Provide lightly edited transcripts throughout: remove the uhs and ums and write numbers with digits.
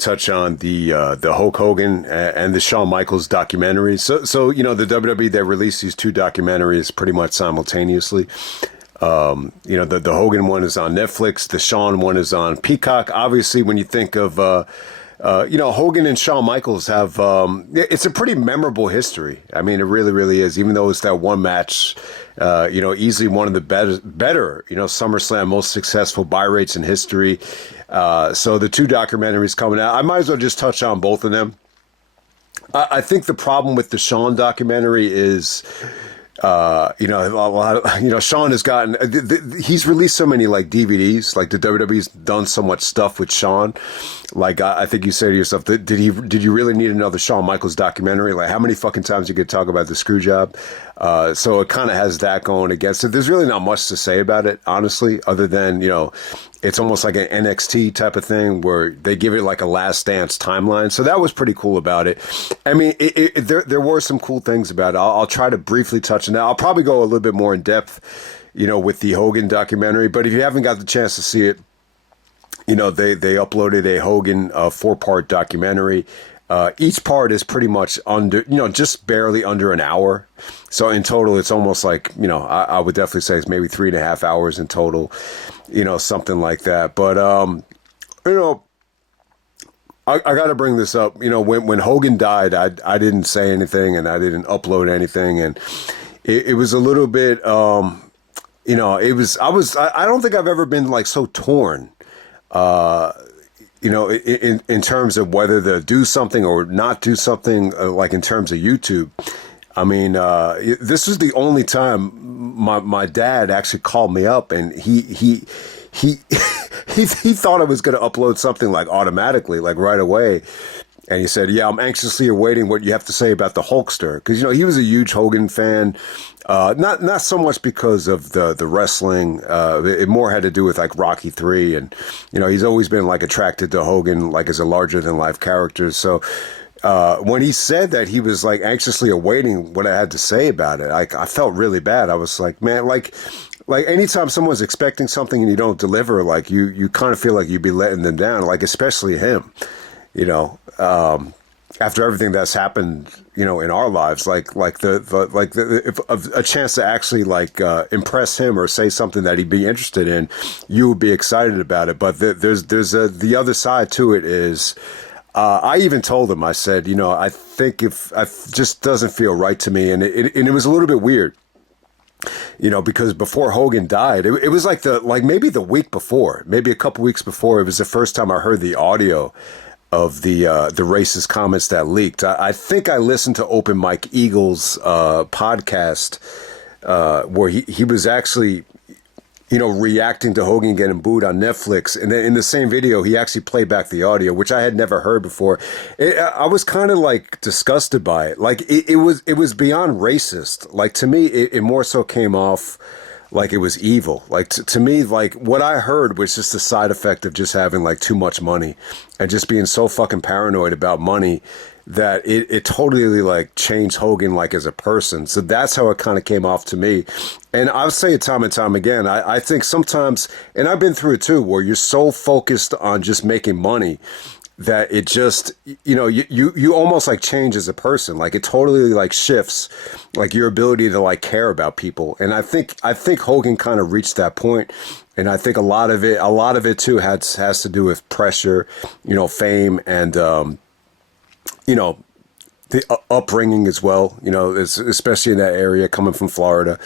touch on the Hulk Hogan and the Shawn Michaels documentaries. So the WWE, they released these two documentaries pretty much simultaneously. The Hogan one is on Netflix. The Shawn one is on Peacock. Obviously, when you think of Hogan and Shawn Michaels have it's a pretty memorable history. I mean, it really, really is. Even though it's that one match, easily one of the better SummerSlam most successful buy rates in history. So the two documentaries coming out, I might as well just touch on both of them. I think the problem with the Shawn documentary is, Shawn has gotten, he's released so many like DVDs, like the WWE's done so much stuff with Shawn. Like, I think you say to yourself, did you really need another Shawn Michaels documentary? Like, how many fucking times you could talk about the screw job? So it kind of has that going against it. There's really not much to say about it, honestly, other than, it's almost like an NXT type of thing where they give it like a last dance timeline. So that was pretty cool about it. I mean, there were some cool things about it. I'll try to briefly touch on that. I'll probably go a little bit more in depth, with the Hogan documentary. But if you haven't got the chance to see it, they uploaded a Hogan 4-part documentary. Each part is pretty much under, just barely under an hour. So in total, it's almost like, I would definitely say it's maybe 3.5 hours in total, something like that. But, I got to bring this up. When Hogan died, I didn't say anything and I didn't upload anything. And it was a little bit, I don't think I've ever been like so torn. In terms of whether to do something or not do something, like in terms of YouTube. I mean, this was the only time my dad actually called me up, and he thought I was going to upload something like automatically, like right away. And he said, "Yeah, I'm anxiously awaiting what you have to say about the Hulkster," because he was a huge Hogan fan. Not so much because of the wrestling. It more had to do with like Rocky III, and he's always been like attracted to Hogan like as a larger than life character. So when he said that he was like anxiously awaiting what I had to say about it, I felt really bad. I was like, man, like anytime someone's expecting something and you don't deliver, like you kind of feel like you'd be letting them down, like especially him. After everything that's happened, in our lives, like if a chance to actually impress him or say something that he'd be interested in, you would be excited about it. But there's the other side to it is, I even told him, I said, I think if just doesn't feel right to me, and it was a little bit weird. Because before Hogan died, it was maybe the week before, maybe a couple weeks before, it was the first time I heard the audio of the racist comments that leaked. I think I listened to Open Mike Eagle's podcast where he was actually, reacting to Hogan getting booed on Netflix. And then in the same video, he actually played back the audio, which I had never heard before. I was kind of like disgusted by it. Like it was beyond racist. Like to me, it more so came off like it was evil. Like to me, like what I heard was just a side effect of just having like too much money and just being so fucking paranoid about money that it totally like changed Hogan like as a person. So that's how it kind of came off to me. And I'll say it time and time again. I think sometimes, and I've been through it too, where you're so focused on just making money that it just, you almost like change as a person. Like it totally like shifts like your ability to like care about people. And I think Hogan kind of reached that point. And I think a lot of it too has to do with pressure, fame and, the upbringing as well, especially in that area coming from Florida.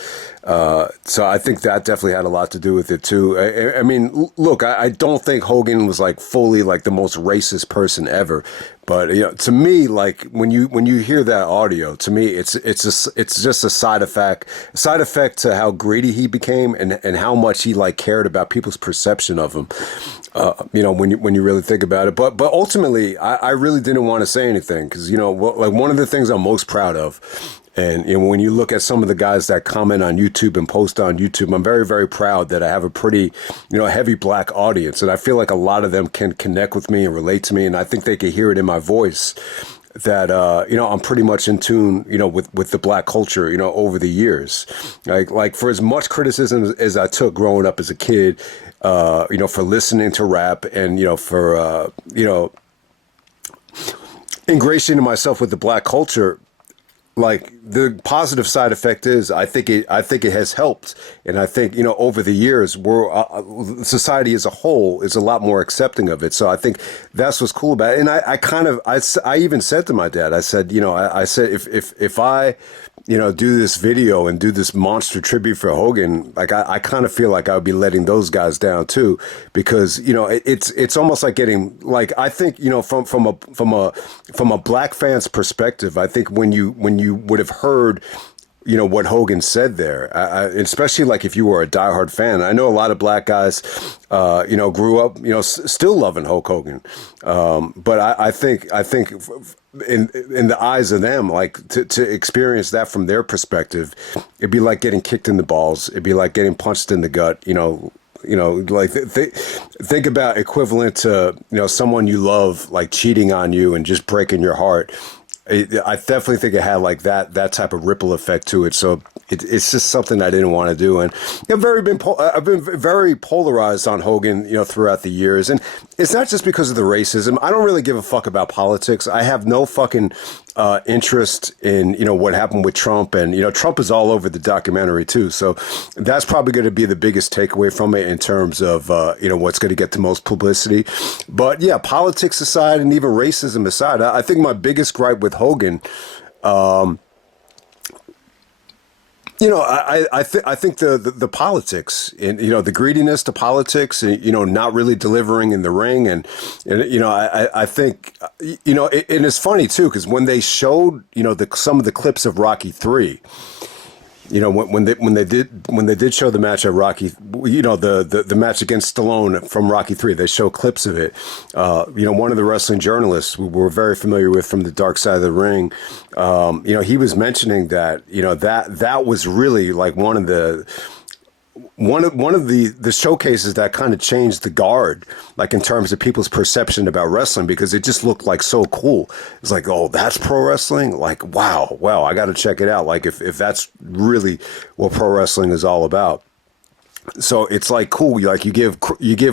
So I think that definitely had a lot to do with it too. I mean, look, I don't think Hogan was like fully like the most racist person ever, but to me, like when you hear that audio, to me, it's just a side effect to how greedy he became and how much he like cared about people's perception of him. When you really think about it, but ultimately, I really didn't want to say anything because like one of the things I'm most proud of. And when you look at some of the guys that comment on YouTube and post on YouTube, I'm very, very proud that I have a pretty, heavy black audience. And I feel like a lot of them can connect with me and relate to me. And I think they can hear it in my voice that, I'm pretty much in tune, with the black culture, over the years. Like for as much criticism as I took growing up as a kid, for listening to rap and, for ingratiating myself with the black culture, like the positive side effect is I think it has helped, and I think over the years we're society as a whole is a lot more accepting of it. So I think that's what's cool about it. And I even said to my dad, I said, I said if I do this video and do this monster tribute for Hogan, like I kind of feel like I would be letting those guys down too, because it's almost like getting, like, I think from a black fan's perspective, I think when you would have heard what Hogan said there, especially like if you were a diehard fan. I know a lot of black guys, grew up, still loving Hulk Hogan. But I think in the eyes of them, like to experience that from their perspective, it'd be like getting kicked in the balls. It'd be like getting punched in the gut, like think about equivalent to, someone you love, like cheating on you and just breaking your heart. I definitely think it had like that type of ripple effect to it. So it's just something I didn't want to do. And I've been very polarized on Hogan, throughout the years. And it's not just because of the racism. I don't really give a fuck about politics. I have no fucking interest in, what happened with Trump. And, Trump is all over the documentary too. So that's probably going to be the biggest takeaway from it in terms of, what's going to get the most publicity. But yeah, politics aside and even racism aside, I think my biggest gripe with Hogan, I think the politics and, the greediness to politics and, not really delivering in the ring. And I think, and it's funny too, because when they showed, some of the clips of Rocky 3, when they did show the match at Rocky, the match against Stallone from Rocky 3, they show clips of it. One of the wrestling journalists we were very familiar with from the Dark Side of the Ring, he was mentioning that that was really like one of the showcases that kind of changed the guard, like in terms of people's perception about wrestling, because it just looked like so cool. It's like, oh, that's pro wrestling. Like, wow, I got to check it out. Like if that's really what pro wrestling is all about. So it's like cool. Like you give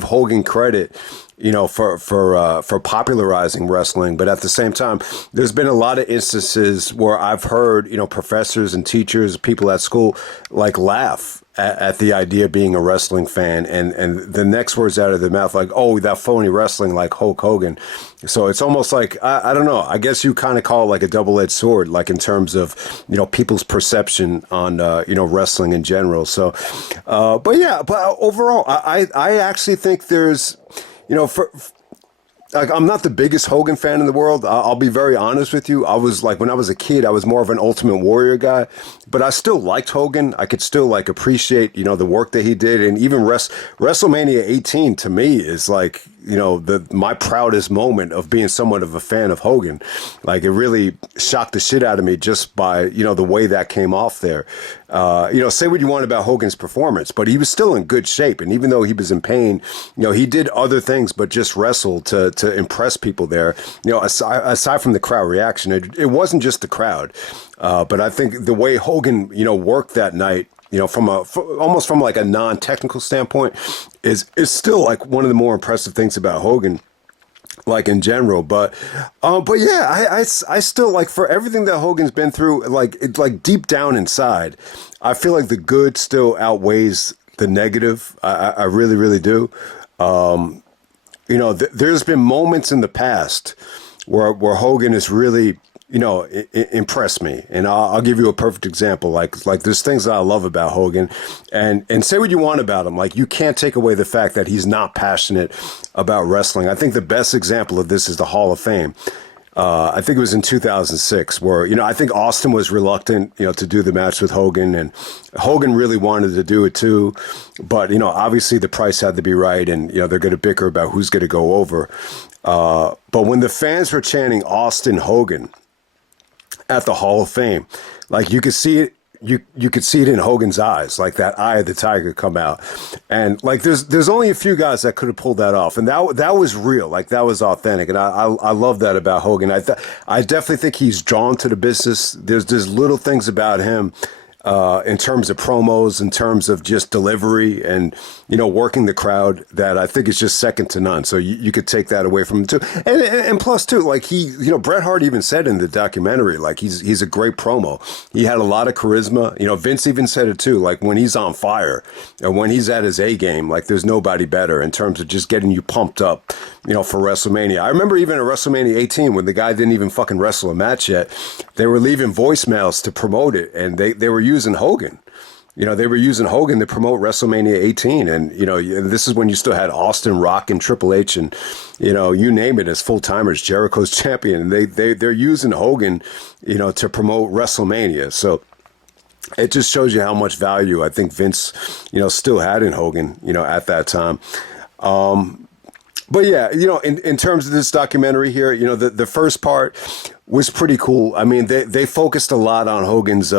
Hogan credit, for popularizing wrestling, but at the same time, there's been a lot of instances where I've heard, professors and teachers, people at school, like laugh at the idea of being a wrestling fan, and the next words out of their mouth, like, oh, that phony wrestling like Hulk Hogan. So it's almost like, I don't know, I guess you kind of call it like a double-edged sword, like in terms of, people's perception on, wrestling in general. So, but overall, I actually think there's, like, I'm not the biggest Hogan fan in the world. I'll be very honest with you. I was like, when I was a kid, I was more of an Ultimate Warrior guy, but I still liked Hogan. I could still like appreciate, the work that he did. And even WrestleMania 18 to me is like, my proudest moment of being somewhat of a fan of Hogan. Like, it really shocked the shit out of me just by, the way that came off there. Say what you want about Hogan's performance, but he was still in good shape. And even though he was in pain, he did other things, but just wrestle to impress people there. Aside from the crowd reaction, it wasn't just the crowd. But I think the way Hogan, worked that night, almost from like a non-technical standpoint, is still like one of the more impressive things about Hogan, like in general. But yeah, I still, like, for everything that Hogan's been through, like, it's like deep down inside, I feel like the good still outweighs the negative. I really, really do. There's been moments in the past where Hogan has really, impressed me. And I'll give you a perfect example. Like there's things that I love about Hogan, and say what you want about him. Like, you can't take away the fact that he's not passionate about wrestling. I think the best example of this is the Hall of Fame. I think it was in 2006 where, I think Austin was reluctant, to do the match with Hogan, and Hogan really wanted to do it too. But, obviously the price had to be right, and, they're going to bicker about who's going to go over. But when the fans were chanting Austin Hogan at the Hall of Fame, like, you could see it. You could see it in Hogan's eyes, like that eye of the tiger come out. And like, there's only a few guys that could have pulled that off. And that was real. Like, that was authentic. And I love that about Hogan. I definitely think he's drawn to the business. There's little things about him in terms of promos, in terms of just delivery and, working the crowd, that I think is just second to none. So you could take that away from him too. And plus too, like Bret Hart even said in the documentary, like he's a great promo. He had a lot of charisma. Vince even said it too, like when he's on fire and when he's at his A game, like there's nobody better in terms of just getting you pumped up, for WrestleMania. I remember even at WrestleMania 18 when the guy didn't even fucking wrestle a match yet, they were leaving voicemails to promote it, and they were using Hogan. They were using Hogan to promote WrestleMania 18. And, this is when you still had Austin, Rock, and Triple H and, you name it, as full-timers, Jericho's champion. And they're using Hogan, to promote WrestleMania. So it just shows you how much value I think Vince, still had in Hogan, at that time. But yeah, in terms of this documentary here, the first part was pretty cool. I mean, they focused a lot on Hogan's,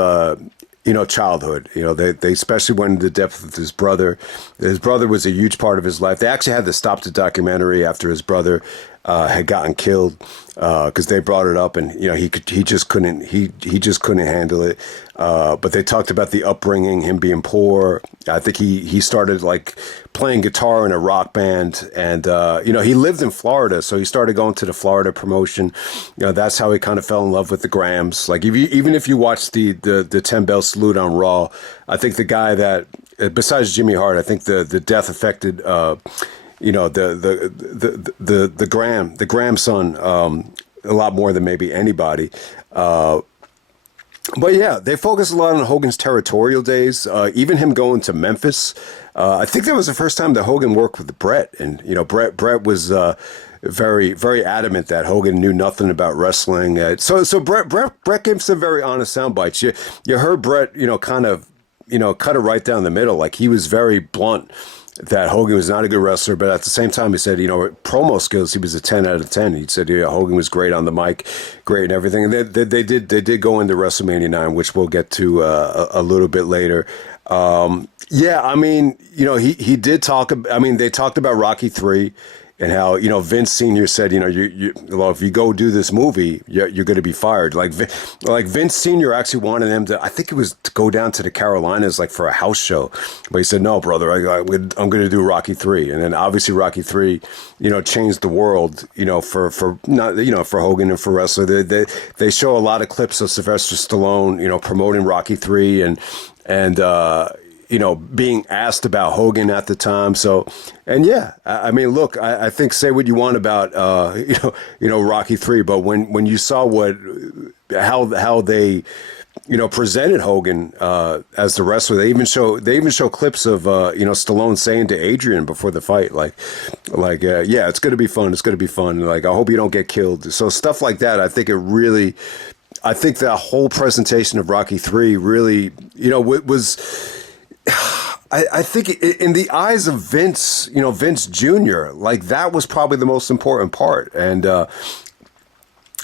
childhood. They especially went into depth with his brother. His brother was a huge part of his life. They actually had to stop the documentary after his brother had gotten killed because they brought it up, and he just couldn't handle it. But they talked about the upbringing, him being poor. I think he started like playing guitar in a rock band, and he lived in Florida, so he started going to the Florida promotion. That's how he kind of fell in love with the Grams. Like even if you watch the 10 Bell Salute on Raw, I think the guy that besides Jimmy Hart, I think the death affected the Graham son a lot more than maybe anybody. But yeah, they focus a lot on Hogan's territorial days, even him going to Memphis. I think that was the first time that Hogan worked with Bret, and Bret was very, very adamant that Hogan knew nothing about wrestling. So Bret gave some very honest sound bites. You heard Bret, kind of, cut it right down the middle. Like he was very blunt that Hogan was not a good wrestler, but at the same time, he said, promo skills, he was a 10 out of 10. He said, Hogan was great on the mic, great and everything. And they did go into WrestleMania 9, which we'll get to a little bit later. Yeah, I mean, he did talk. I mean, they talked about Rocky 3. And how, Vince Sr. said, if you go do this movie, you're going to be fired. Like Vince Sr. actually wanted him to, I think it was to go down to the Carolinas, like for a house show. But he said, no, brother, I'm going to do Rocky 3. And then obviously Rocky 3, changed the world, for not, for Hogan and for wrestler. They show a lot of clips of Sylvester Stallone, promoting Rocky 3 and being asked about Hogan at the time. So, and yeah, I mean, look, I think say what you want about, Rocky 3, but when you saw how they, presented Hogan, as the wrestler, they even show clips of, Stallone saying to Adrian before the fight, yeah, it's going to be fun. It's going to be fun. Like, I hope you don't get killed. So stuff like that, I think that whole presentation of Rocky 3 really, was, I think in the eyes of Vince, Vince Jr., like that was probably the most important part. And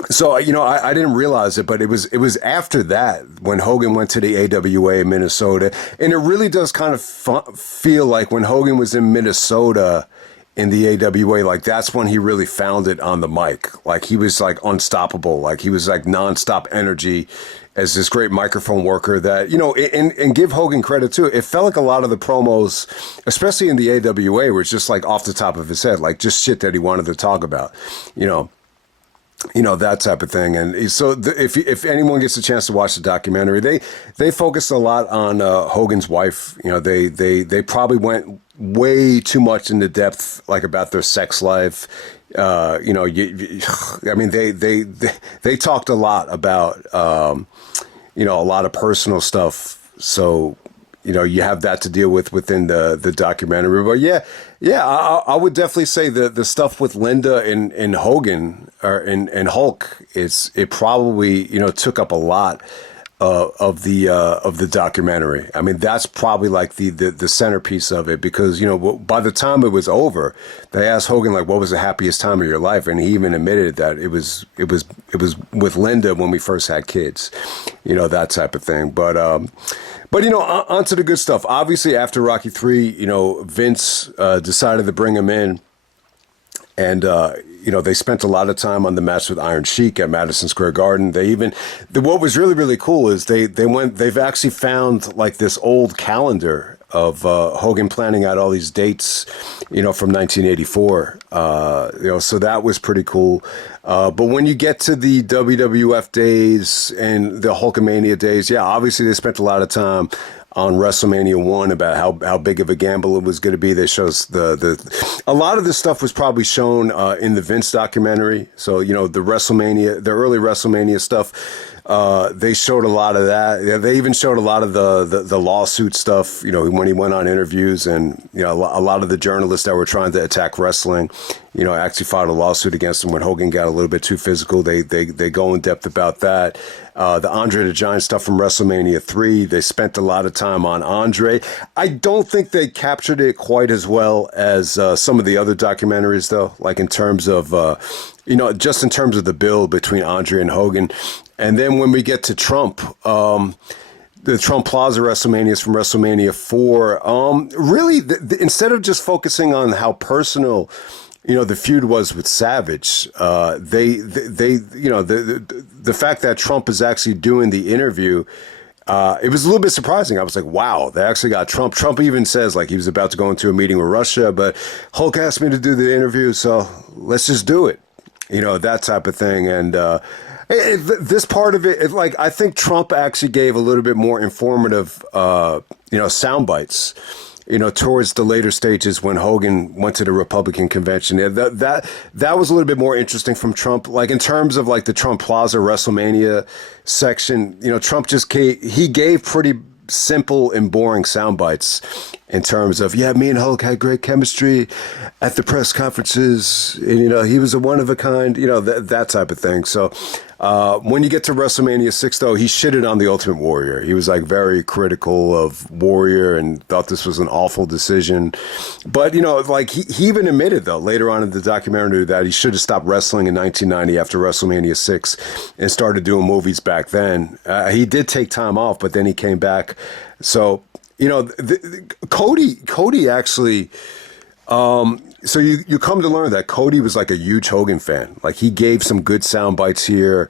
so, I didn't realize it, but it was after that when Hogan went to the AWA in Minnesota. And it really does kind of feel like when Hogan was in Minnesota in the AWA, like that's when he really found it on the mic. Like he was like unstoppable. Like he was like nonstop energy as this great microphone worker that, and give Hogan credit too. It felt like a lot of the promos, especially in the AWA, were just like off the top of his head, like just shit that he wanted to talk about, that type of thing. And so if anyone gets a chance to watch the documentary, they focus a lot on Hogan's wife. They probably went way too much into depth, like about their sex life. I mean, they talked a lot about, a lot of personal stuff. So, you have that to deal with within the documentary. But yeah, I would definitely say the stuff with Linda and Hogan and Hulk, it probably, took up a lot of the documentary. I mean, that's probably like the centerpiece of it, because by the time it was over, they asked Hogan like, what was the happiest time of your life, and he even admitted that it was with Linda when we first had kids, that type of thing. But on to the good stuff. Obviously, after Rocky 3, Vince decided to bring him in, and they spent a lot of time on the match with Iron Sheik at Madison Square Garden. What was really, really cool is they've actually found like this old calendar of Hogan planning out all these dates, from 1984. So that was pretty cool. But when you get to the WWF days and the Hulkamania days, yeah, obviously they spent a lot of time on WrestleMania 1 about how big of a gamble it was going to be. They show us a lot of this stuff was probably shown in the Vince documentary. So, the early WrestleMania stuff, they showed a lot of that. Yeah, they even showed a lot of the lawsuit stuff, when he went on interviews, and, a lot of the journalists that were trying to attack wrestling, actually filed a lawsuit against him when Hogan got a little bit too physical. They go in depth about that. The Andre the Giant stuff from WrestleMania 3, they spent a lot of time on Andre. I don't think they captured it quite as well as some of the other documentaries, though, like in terms of, just in terms of the build between Andre and Hogan. And then when we get to Trump, the Trump Plaza WrestleManias from WrestleMania 4, really, instead of just focusing on how personal the feud was with Savage, the fact that Trump is actually doing the interview, it was a little bit surprising. I was like, wow, they actually got Trump. Trump even says like he was about to go into a meeting with Russia, but Hulk asked me to do the interview, so let's just do it. That type of thing. And this part of it, I think Trump actually gave a little bit more informative, sound bites, towards the later stages when Hogan went to the Republican convention. Yeah, that was a little bit more interesting from Trump. Like in terms of like the Trump Plaza WrestleMania section, Trump he gave pretty simple and boring sound bites in terms of, yeah, me and Hulk had great chemistry at the press conferences, and he was a one of a kind, that type of thing. So when you get to WrestleMania 6, though, he shitted on the Ultimate Warrior. He was like very critical of Warrior and thought this was an awful decision. But he even admitted, though, later on in the documentary, that he should have stopped wrestling in 1990 after WrestleMania 6 and started doing movies back then. He did take time off, but then he came back. So Cody actually, so you come to learn that Cody was like a huge Hogan fan. Like he gave some good sound bites here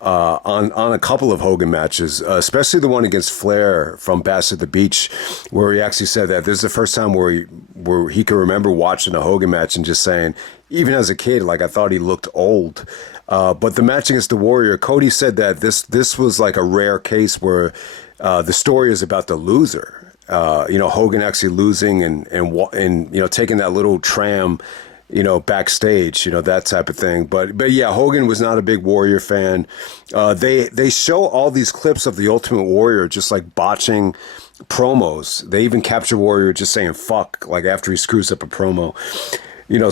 on a couple of Hogan matches, especially the one against Flair from Bash at the Beach, where he actually said that this is the first time where he could remember watching a Hogan match and just saying, even as a kid, like I thought he looked old. But the match against the Warrior, Cody said that this was like a rare case where the story is about the loser. Hogan actually losing and taking that little tram, backstage, that type of thing. But yeah, Hogan was not a big Warrior fan. They show all these clips of the Ultimate Warrior just like botching promos. They even capture Warrior just saying fuck, like after he screws up a promo,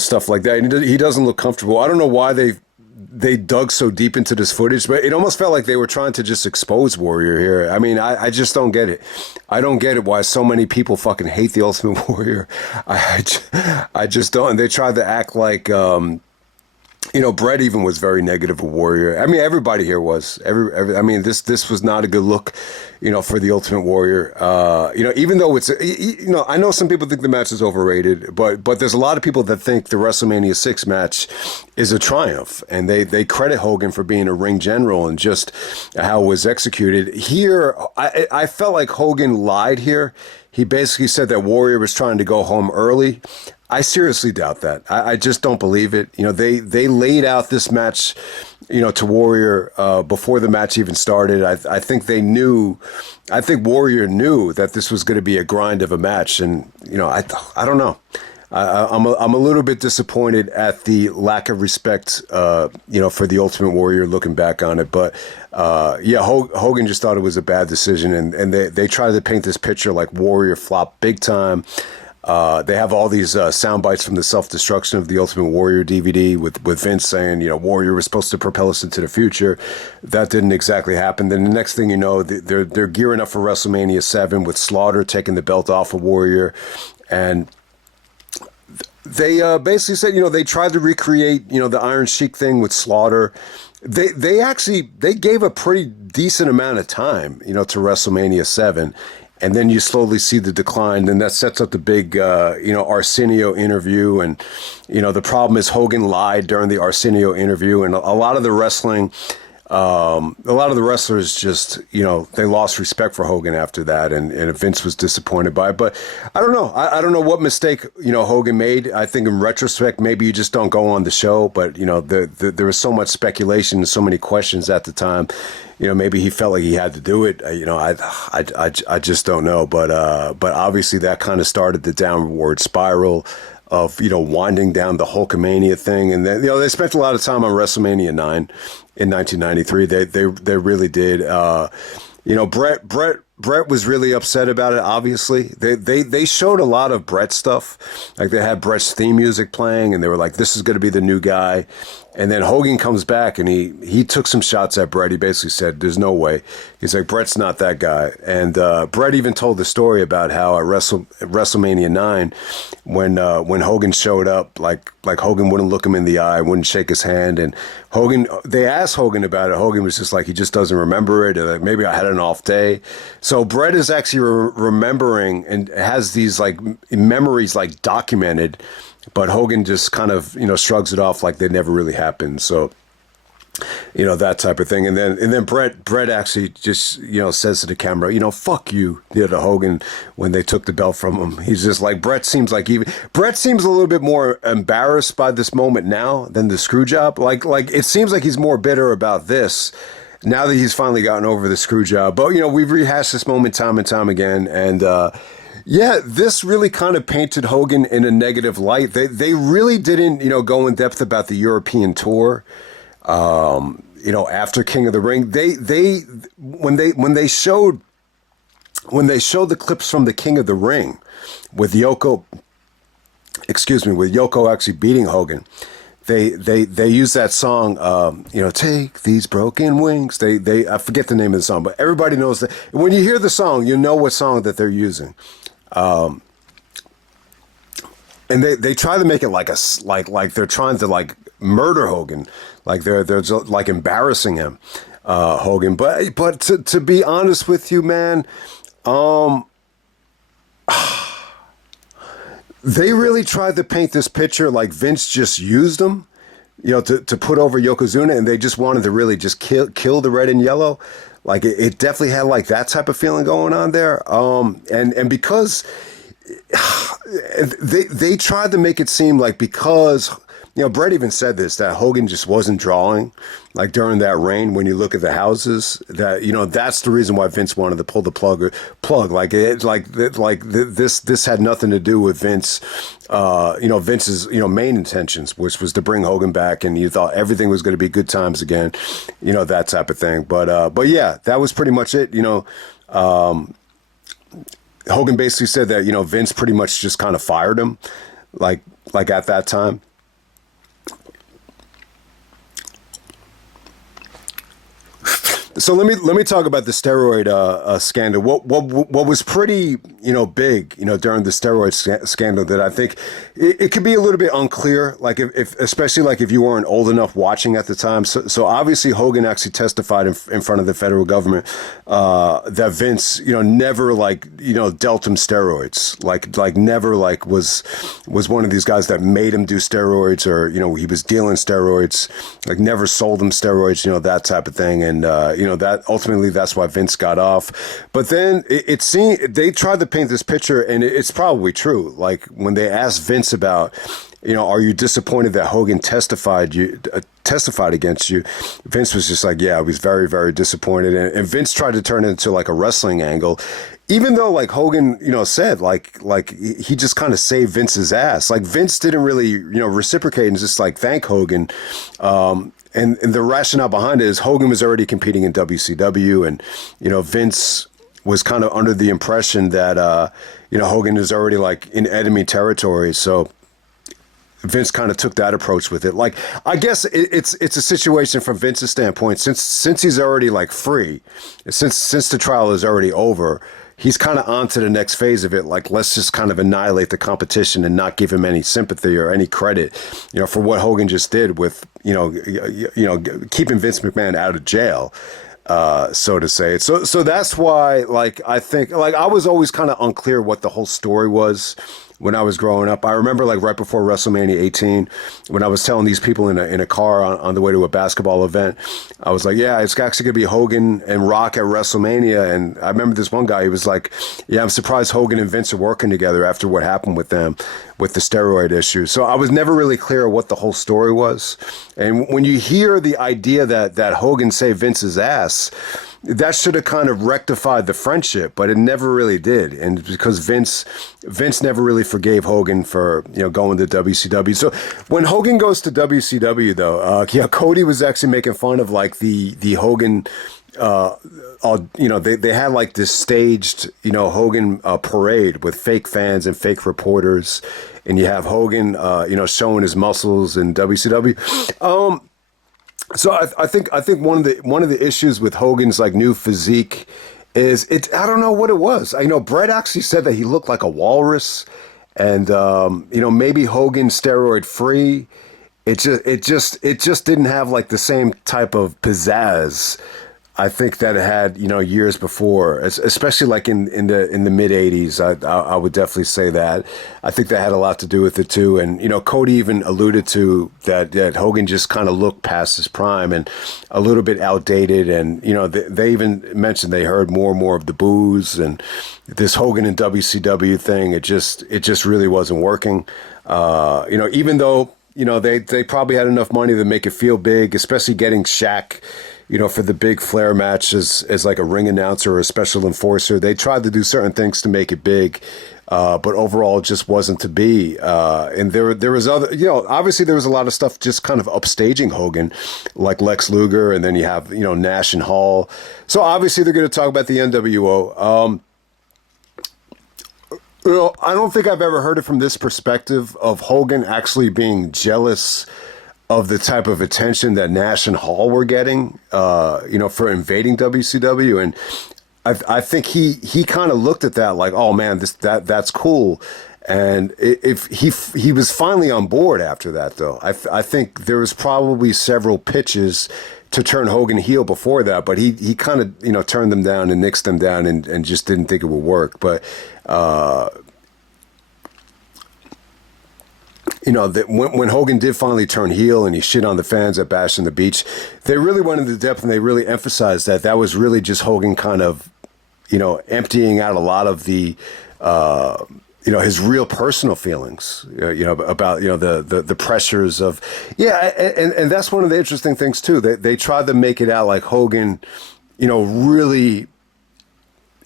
stuff like that. And he doesn't look comfortable. I don't know why they dug so deep into this footage, but it almost felt like they were trying to just expose Warrior here. I mean, I just don't get it. I don't get it why so many people fucking hate the Ultimate Warrior. I just don't. And they tried to act like, Brett even was very negative of Warrior. I mean, everybody here was. I mean, this was not a good look, for the Ultimate Warrior. Even though it's, I know some people think the match is overrated, but there's a lot of people that think the WrestleMania 6 match is a triumph, and they credit Hogan for being a ring general and just how it was executed. Here, I felt like Hogan lied here. He basically said that Warrior was trying to go home early. I seriously doubt that. I just don't believe it. They laid out this match, to Warrior before the match even started. I think they knew. I think Warrior knew that this was going to be a grind of a match, and I don't know. I'm a little bit disappointed at the lack of respect, for the Ultimate Warrior looking back on it. But Hogan just thought it was a bad decision, and they tried to paint this picture like Warrior flopped big time. They have all these sound bites from the Self-Destruction of the Ultimate Warrior DVD with Vince saying, Warrior was supposed to propel us into the future. That didn't exactly happen. Then the next thing you know, they're gearing up for WrestleMania 7 with Slaughter taking the belt off of Warrior. And they basically said, they tried to recreate, the Iron Sheik thing with Slaughter. They gave a pretty decent amount of time, to WrestleMania 7. and then you slowly see the decline. Then that sets up the big, Arsenio interview. And, the problem is Hogan lied during the Arsenio interview. And a lot of the wrestling, a lot of the wrestlers just, they lost respect for Hogan after that. And Vince was disappointed by it. But I don't know. I don't know what mistake, Hogan made. I think in retrospect, maybe you just don't go on the show. But, there was so much speculation and so many questions at the time. Maybe he felt like he had to do it. I just don't know. But obviously that kind of started the downward spiral of, winding down the Hulkamania thing. And then, they spent a lot of time on WrestleMania 9 in 1993. They really did. Brett was really upset about it. Obviously, they showed a lot of Brett stuff. Like they had Brett's theme music playing, and they were like, "This is going to be the new guy." And then Hogan comes back, and he took some shots at Brett. He basically said, "There's no way." He's like, "Brett's not that guy." And Brett even told the story about how at WrestleMania 9, when Hogan showed up, like Hogan wouldn't look him in the eye, wouldn't shake his hand, and they asked Hogan about it. Hogan was just like, he just doesn't remember it. Or like, maybe I had an off day. So Brett is actually remembering and has these like memories like documented, but Hogan just kind of, shrugs it off like they never really happened. So, that type of thing. And then Brett actually just, says to the camera, "Fuck you," to Hogan when they took the belt from him. He's just like, Brett seems a little bit more embarrassed by this moment now than the screw job. Like it seems like he's more bitter about this now that he's finally gotten over the screw job. But, we've rehashed this moment time and time again. And, this really kind of painted Hogan in a negative light. They really didn't, go in depth about the European tour. After King of the Ring, when they showed the clips from the King of the Ring with Yoko actually beating Hogan, they use that song, "Take These Broken Wings." I forget the name of the song, but everybody knows that. When you hear the song, you know what song that they're using. And they try to make it like they're trying to like murder Hogan, like they're just, like embarrassing him, Hogan. But to be honest with you, man, they really tried to paint this picture like Vince just used them, to put over Yokozuna, and they just wanted to really just kill the red and yellow. Like it definitely had like that type of feeling going on there. And because they tried to make it seem like because, Brett even said this, that Hogan just wasn't drawing like during that reign. When you look at the houses, that, that's the reason why Vince wanted to pull the plug. This had nothing to do with Vince, Vince's, main intentions, which was to bring Hogan back, and you thought everything was going to be good times again, that type of thing. But yeah, that was pretty much it. Hogan basically said that, Vince pretty much just kind of fired him, like at that time. So let me talk about the steroid scandal. What was pretty big during the steroid scandal that I think it could be a little bit unclear. Like if especially like if you weren't old enough watching at the time. So obviously Hogan actually testified in front of the federal government that Vince never dealt him steroids, like never was one of these guys that made him do steroids, or he was dealing steroids, like never sold him steroids, that type of thing. And that ultimately that's why Vince got off. But then it seemed they tried to paint this picture, and it's probably true. Like when they asked Vince about, are you disappointed that Hogan testified against you? Vince was just like, yeah, I was very, very disappointed. And Vince tried to turn it into like a wrestling angle, even though like Hogan, said like he just kind of saved Vince's ass. Like Vince didn't really, reciprocate and just like thank Hogan. And the rationale behind it is Hogan was already competing in WCW, and, Vince was kind of under the impression that, Hogan is already like in enemy territory. So Vince kind of took that approach with it. Like, I guess it's a situation from Vince's standpoint, since he's already like free, since the trial is already over, he's kind of on to the next phase of it. Like, let's just kind of annihilate the competition and not give him any sympathy or any credit, for what Hogan just did with, keeping Vince McMahon out of jail. so to say. So that's why, like, I think, like, I was always kind of unclear what the whole story was when I was growing up. I remember, like, right before WrestleMania 18, when I was telling these people in a car on the way to a basketball event, I was like, yeah, it's actually going to be Hogan and Rock at WrestleMania. And I remember this one guy, he was like, yeah, I'm surprised Hogan and Vince are working together after what happened with them with the steroid issue. So I was never really clear what the whole story was. And when you hear the idea that Hogan saved Vince's ass, that should have kind of rectified the friendship, but it never really did. And because Vince never really forgave Hogan for, going to WCW. So when Hogan goes to WCW, though, Cody was actually making fun of, like, the Hogan. They had, like, this staged, Hogan parade with fake fans and fake reporters, and you have Hogan, showing his muscles in WCW. So I think one of the issues with Hogan's, like, new physique is I don't know what it was. I know Brett actually said that he looked like a walrus, and maybe Hogan steroid free. It just didn't have, like, the same type of pizzazz I think that it had, years before, especially like in the mid '80s. I would definitely say that. I think that had a lot to do with it too. And Cody even alluded to that Hogan just kind of looked past his prime and a little bit outdated. And they even mentioned they heard more and more of the boos and this Hogan and WCW thing. It just really wasn't working. Even though they probably had enough money to make it feel big, especially getting Shaq, for the big Flair match as like a ring announcer or a special enforcer. They tried to do certain things to make it big, but overall it just wasn't to be. And there was other, obviously there was a lot of stuff just kind of upstaging Hogan, like Lex Luger, and then you have, Nash and Hall. So obviously they're going to talk about the NWO. I don't think I've ever heard it from this perspective of Hogan actually being jealous of the type of attention that Nash and Hall were getting, for invading WCW. And I think he kind of looked at that like, oh man, that's cool. And if he was finally on board after that, though. I think there was probably several pitches to turn Hogan heel before that, but he kind of, turned them down and nixed them down and just didn't think it would work. But, when Hogan did finally turn heel and he shit on the fans at Bash on the Beach, they really went into depth and they really emphasized that was really just Hogan kind of, emptying out a lot of the, his real personal feelings, about, the pressures of, and that's one of the interesting things too. They tried to make it out like Hogan, really,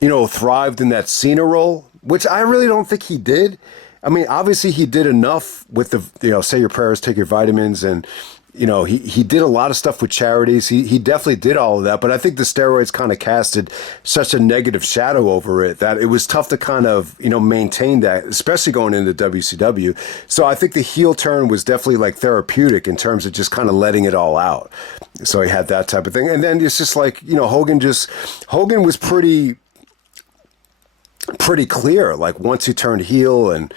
thrived in that Cena role, which I really don't think he did. I mean, obviously he did enough with the, say your prayers, take your vitamins, and, he did a lot of stuff with charities. He definitely did all of that, but I think the steroids kind of casted such a negative shadow over it that it was tough to kind of, maintain that, especially going into WCW. So I think the heel turn was definitely like therapeutic in terms of just kind of letting it all out. So he had that type of thing. And then it's just like, Hogan was pretty clear, like once he turned heel and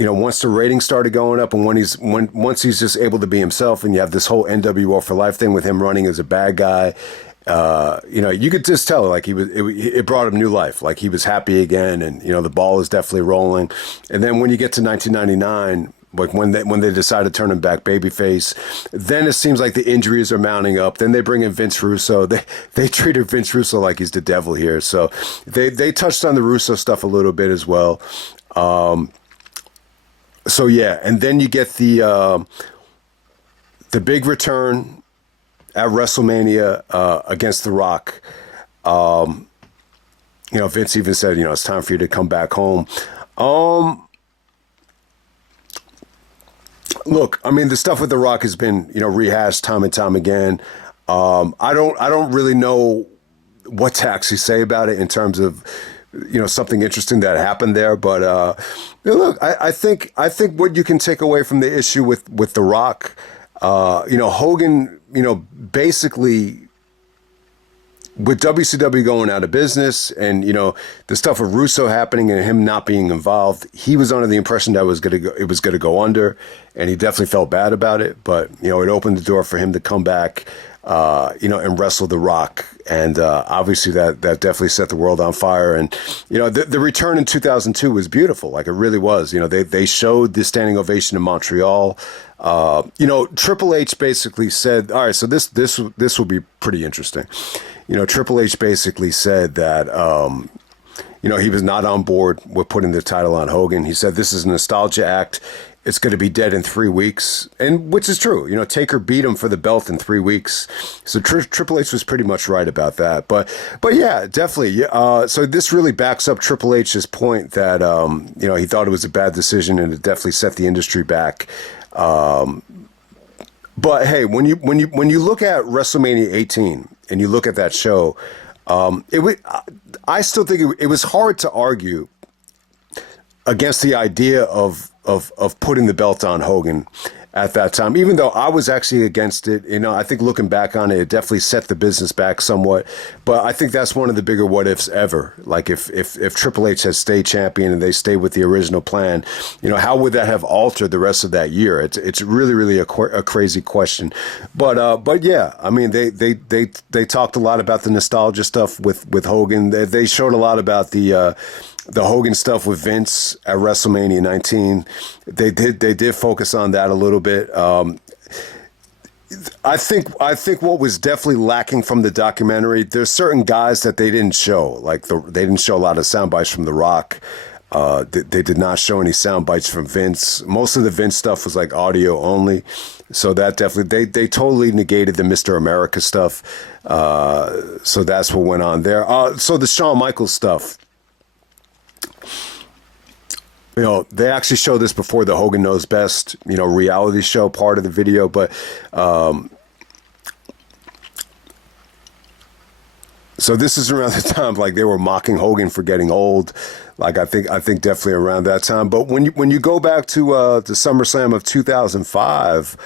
once the ratings started going up and once he's just able to be himself, and you have this whole NWO for life thing with him running as a bad guy, you could just tell like it brought him new life, like he was happy again, and the ball is definitely rolling. And then when you get to 1999, like when they decide to turn him back babyface, then it seems like the injuries are mounting up. Then they bring in Vince Russo. They treated Vince Russo like he's the devil here. So they touched on the Russo stuff a little bit as well. So yeah, and then you get the big return at WrestleMania against The Rock. Vince even said, it's time for you to come back home. Look, I mean, the stuff with The Rock has been, rehashed time and time again. I don't really know what to actually say about it in terms of, something interesting that happened there. But look, I think what you can take away from the issue with The Rock, Hogan, basically, with WCW going out of business and, the stuff with Russo happening and him not being involved, he was under the impression that it was going to go under, and he definitely felt bad about it. But, it opened the door for him to come back, and wrestle The Rock. And obviously that definitely set the world on fire. And, the return in 2002 was beautiful. Like, it really was. They showed the standing ovation in Montreal. Triple H basically said, all right, so this will be pretty interesting. Triple H basically said that, he was not on board with putting the title on Hogan. He said, this is a nostalgia act. It's going to be dead in 3 weeks, and which is true. Taker beat him for the belt in 3 weeks, so Triple H was pretty much right about that. But yeah, definitely. So this really backs up Triple H's point that he thought it was a bad decision, and it definitely set the industry back. But hey, when you look at WrestleMania 18 and you look at that show, I still think it was hard to argue against the idea of putting the belt on Hogan at that time, even though I was actually against it. I think looking back on it, it definitely set the business back somewhat. But I think that's one of the bigger what ifs ever. Like if Triple H had stayed champion and they stayed with the original plan, how would that have altered the rest of that year? It's really, really a crazy question. But yeah, I mean, they talked a lot about the nostalgia stuff with Hogan. They showed a lot about the Hogan stuff with Vince at WrestleMania 19. They did focus on that a little bit. I think what was definitely lacking from the documentary, there's certain guys that they didn't show. Like they didn't show a lot of sound bites from The Rock. They did not show any sound bites from Vince. Most of the Vince stuff was like audio only. So that definitely, they totally negated the Mr. America stuff. So that's what went on there. So the Shawn Michaels stuff. They actually showed this before the Hogan Knows Best, reality show part of the video, but so this is around the time like they were mocking Hogan for getting old. Like I think definitely around that time. But when you go back to the SummerSlam of 2005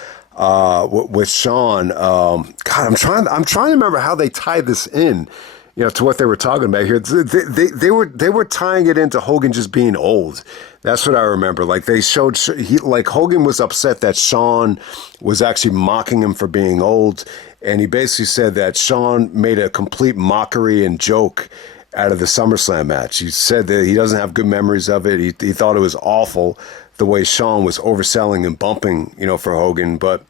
with Shawn, God, I'm trying to remember how they tied this in. To what they were talking about here. They were tying it into Hogan just being old. That's what I remember. Like they showed, Hogan was upset that Shawn was actually mocking him for being old. And he basically said that Shawn made a complete mockery and joke out of the SummerSlam match. He said that he doesn't have good memories of it. He thought it was awful the way Shawn was overselling and bumping, for Hogan. But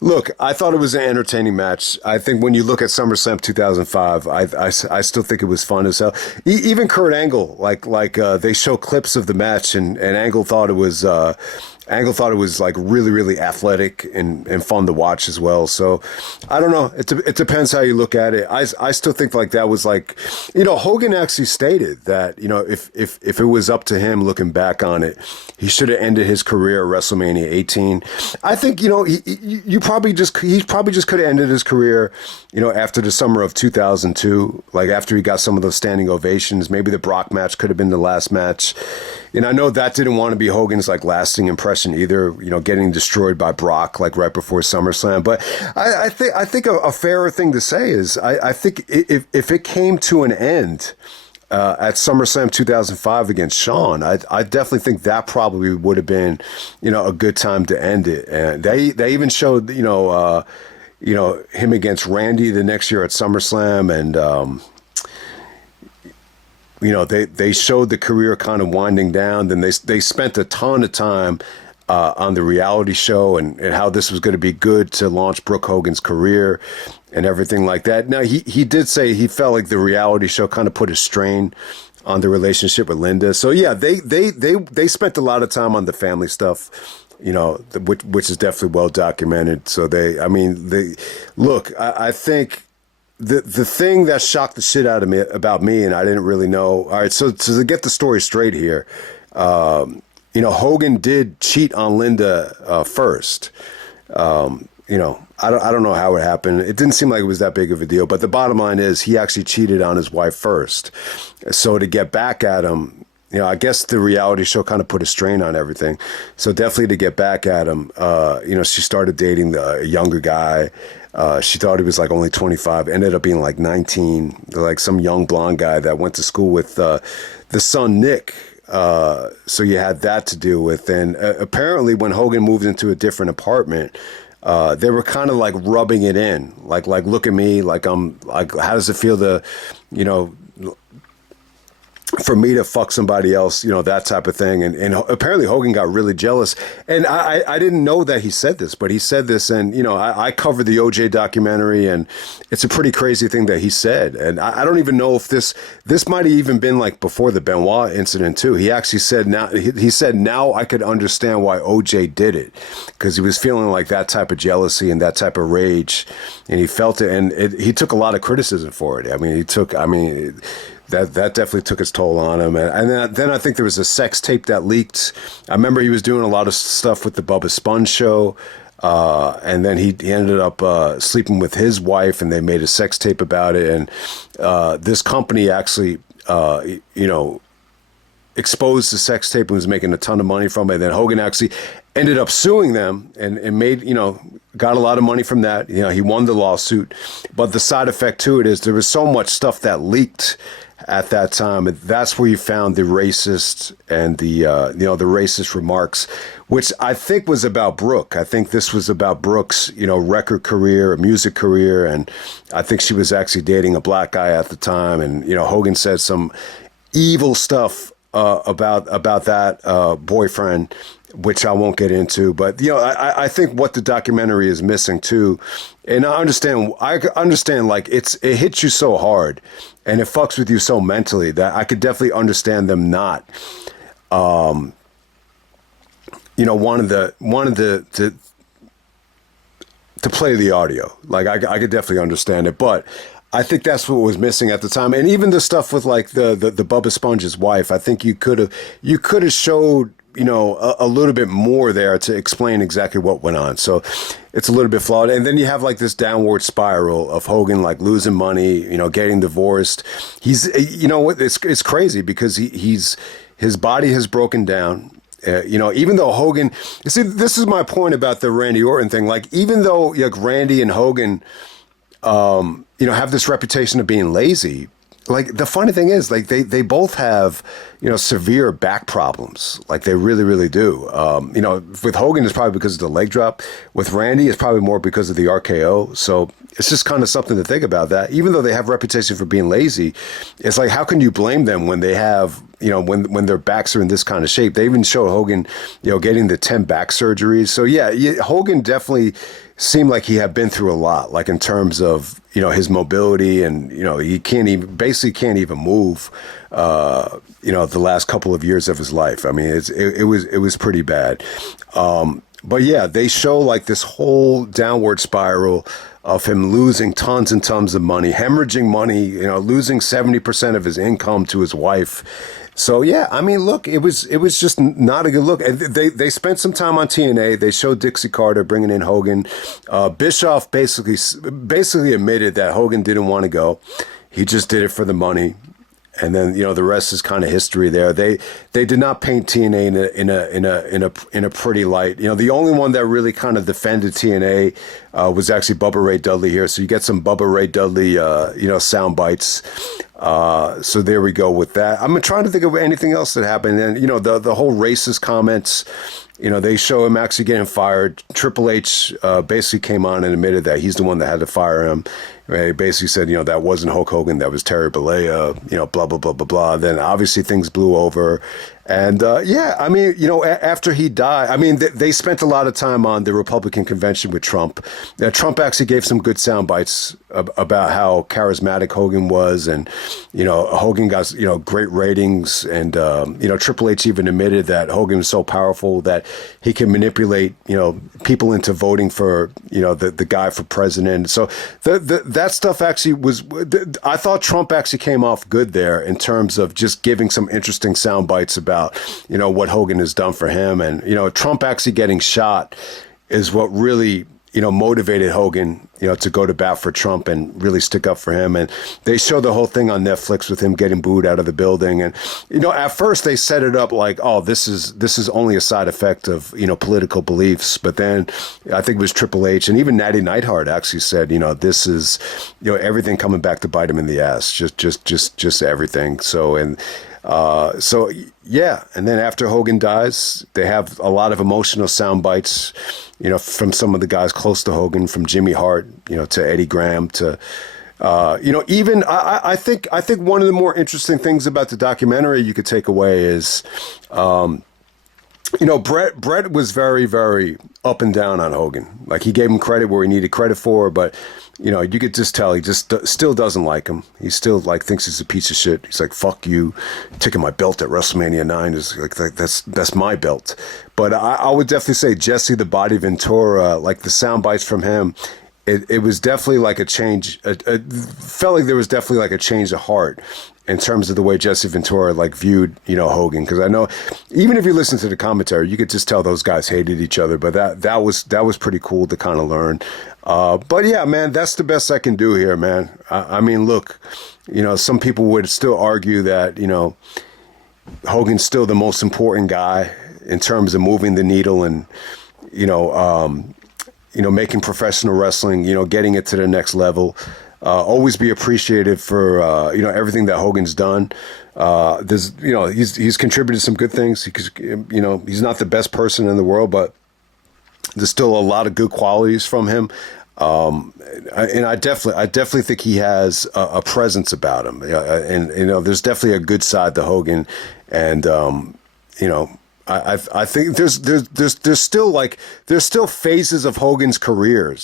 look, I thought it was an entertaining match. I think when you look at SummerSlam 2005, I still think it was fun as hell. Even Kurt Angle, they show clips of the match, and Angle thought it was like really, really athletic and fun to watch as well. So I don't know. It depends how you look at it. I still think like that was like, Hogan actually stated that, if it was up to him looking back on it, he should have ended his career at WrestleMania 18. I think, he probably just could have ended his career, after the summer of 2002, like after he got some of those standing ovations. Maybe the Brock match could have been the last match. And I know that didn't want to be Hogan's like lasting impression either, getting destroyed by Brock like right before SummerSlam. But I think a fairer thing to say is I think if it came to an end at SummerSlam 2005 against Shawn, I definitely think that probably would have been, a good time to end it. And they even showed, him against Randy the next year at SummerSlam, and they showed the career kind of winding down. Then they spent a ton of time on the reality show and how this was going to be good to launch Brooke Hogan's career and everything like that. Now, he did say he felt like the reality show kind of put a strain on the relationship with Linda. So, yeah, they spent a lot of time on the family stuff, which is definitely well documented. So I think the thing that shocked the shit out of me about me, and I didn't really know. All right, so to get the story straight here, Hogan did cheat on Linda first. I don't know how it happened. It didn't seem like it was that big of a deal. But the bottom line is he actually cheated on his wife first. So to get back at him, I guess the reality show kind of put a strain on everything. So definitely to get back at him, she started dating a younger guy. She thought he was like only 25, ended up being like 19, like some young blonde guy that went to school with the son, Nick. So you had that to deal with. And apparently when Hogan moved into a different apartment, they were kind of like rubbing it in, like look at me, like I'm like, how does it feel to, you know, for me to fuck somebody else, you know, that type of thing. And apparently Hogan got really jealous. And I didn't know that he said this, but he said this. And, you know, I covered the OJ documentary, and it's a pretty crazy thing that he said. And I don't even know if this might have even been like before the Benoit incident too. He actually said he said, now I could understand why OJ did it, because he was feeling like that type of jealousy and that type of rage, and he felt it. And he took a lot of criticism for it. I mean, that definitely took its toll on him. And then I think there was a sex tape that leaked. I remember he was doing a lot of stuff with the Bubba Sponge show. And then he ended up sleeping with his wife, and they made a sex tape about it. And this company actually, you know, exposed the sex tape and was making a ton of money from it. And then Hogan actually ended up suing them and made, you know, got a lot of money from that. You know, he won the lawsuit. But the side effect to it is there was so much stuff that leaked at that time. That's where you found the racist and the, you know, the racist remarks, which I think was about Brooke. I think this was about Brooke's, you know, record career, music career. And I think she was actually dating a black guy at the time. And, you know, Hogan said some evil stuff about that boyfriend, which I won't get into. But, you know, I think what the documentary is missing too, and I understand like it hits you so hard and it fucks with you so mentally that I could definitely understand them not, you know, wanted to play the audio. Like I could definitely understand it, but I think that's what was missing at the time. And even the stuff with like the Bubba Sponge's wife, I think you could have showed, you know, a little bit more there to explain exactly what went on. So it's a little bit flawed. And then you have like this downward spiral of Hogan, like losing money, you know, getting divorced. He's, you know what, it's crazy because his body has broken down. You know, even though Hogan, you see, this is my point about the Randy Orton thing. Like, even though like Randy and Hogan, you know, have this reputation of being lazy. Like, the funny thing is, like, they both have, you know, severe back problems. Like, they really, really do. You know, with Hogan, it's probably because of the leg drop. With Randy, it's probably more because of the RKO. So it's just kind of something to think about that. Even though they have reputation for being lazy, it's like, how can you blame them when they have, you know, when their backs are in this kind of shape? They even show Hogan, you know, getting the 10 back surgeries. So, yeah, Hogan definitely seemed like he had been through a lot, like in terms of, you know, his mobility, and, you know, he basically can't even move, you know, the last couple of years of his life. I mean, it was pretty bad. But yeah, they show like this whole downward spiral of him losing tons and tons of money, hemorrhaging money, you know, losing 70% of his income to his wife. So yeah, I mean, look, it was just not a good look. And they spent some time on TNA. They showed Dixie Carter bringing in Hogan. Bischoff basically admitted that Hogan didn't want to go. He just did it for the money. And then, you know, the rest is kind of history there. They did not paint TNA in a pretty light. You know, the only one that really kind of defended TNA was actually Bubba Ray Dudley here. So you get some Bubba Ray Dudley, you know, sound bites. So there we go with that. I'm trying to think of anything else that happened. And, you know, the whole racist comments, you know, they show him actually getting fired. Triple H basically came on and admitted that he's the one that had to fire him. He basically said, you know, that wasn't Hulk Hogan, that was Terry Bollea, you know, blah, blah, blah, blah, blah. Then obviously things blew over. And yeah, I mean, you know, after he died, I mean, they spent a lot of time on the Republican convention with Trump. Trump actually gave some good sound bites about how charismatic Hogan was. And, you know, Hogan got, you know, great ratings. And, you know, Triple H even admitted that Hogan was so powerful that he can manipulate, you know, people into voting for, you know, the guy for president. So that stuff actually was, I thought Trump actually came off good there in terms of just giving some interesting sound bites about, you know, what Hogan has done for him. And, you know, Trump actually getting shot is what really, you know, motivated Hogan, you know, to go to bat for Trump and really stick up for him. And they show the whole thing on Netflix with him getting booed out of the building. And, you know, at first they set it up like, oh, this is only a side effect of, you know, political beliefs. But then I think it was Triple H and even Natty Neidhart actually said, you know, this is, you know, everything coming back to bite him in the ass, just everything. So, and, so yeah, and then after Hogan dies, they have a lot of emotional sound bites, from some of the guys close to Hogan, from Jimmy Hart, to Eddie Graham, to even I think one of the more interesting things about the documentary you could take away is, Brett was very, very up and down on Hogan. Like, he gave him credit where he needed credit for, but you could just tell he just still doesn't like him. He still thinks he's a piece of shit. He's like, "Fuck you, taking my belt at WrestleMania 9 is like that's my belt." But I would definitely say Jesse the Body Ventura, like the sound bites from him. It was definitely like a change. Felt like there was definitely like a change of heart in terms of the way Jesse Ventura viewed Hogan, because I know even if you listen to the commentary, you could just tell those guys hated each other. But that was pretty cool to kind of learn. But yeah, man, that's the best I can do here, man. I mean, look, some people would still argue that Hogan's still the most important guy in terms of moving the needle and making professional wrestling, getting it to the next level. Always be appreciative for, everything that Hogan's done. He's contributed some good things. He's not the best person in the world, but there's still a lot of good qualities from him. And I definitely think he has a presence about him. And there's definitely a good side to Hogan. And, I think there's still phases of Hogan's career.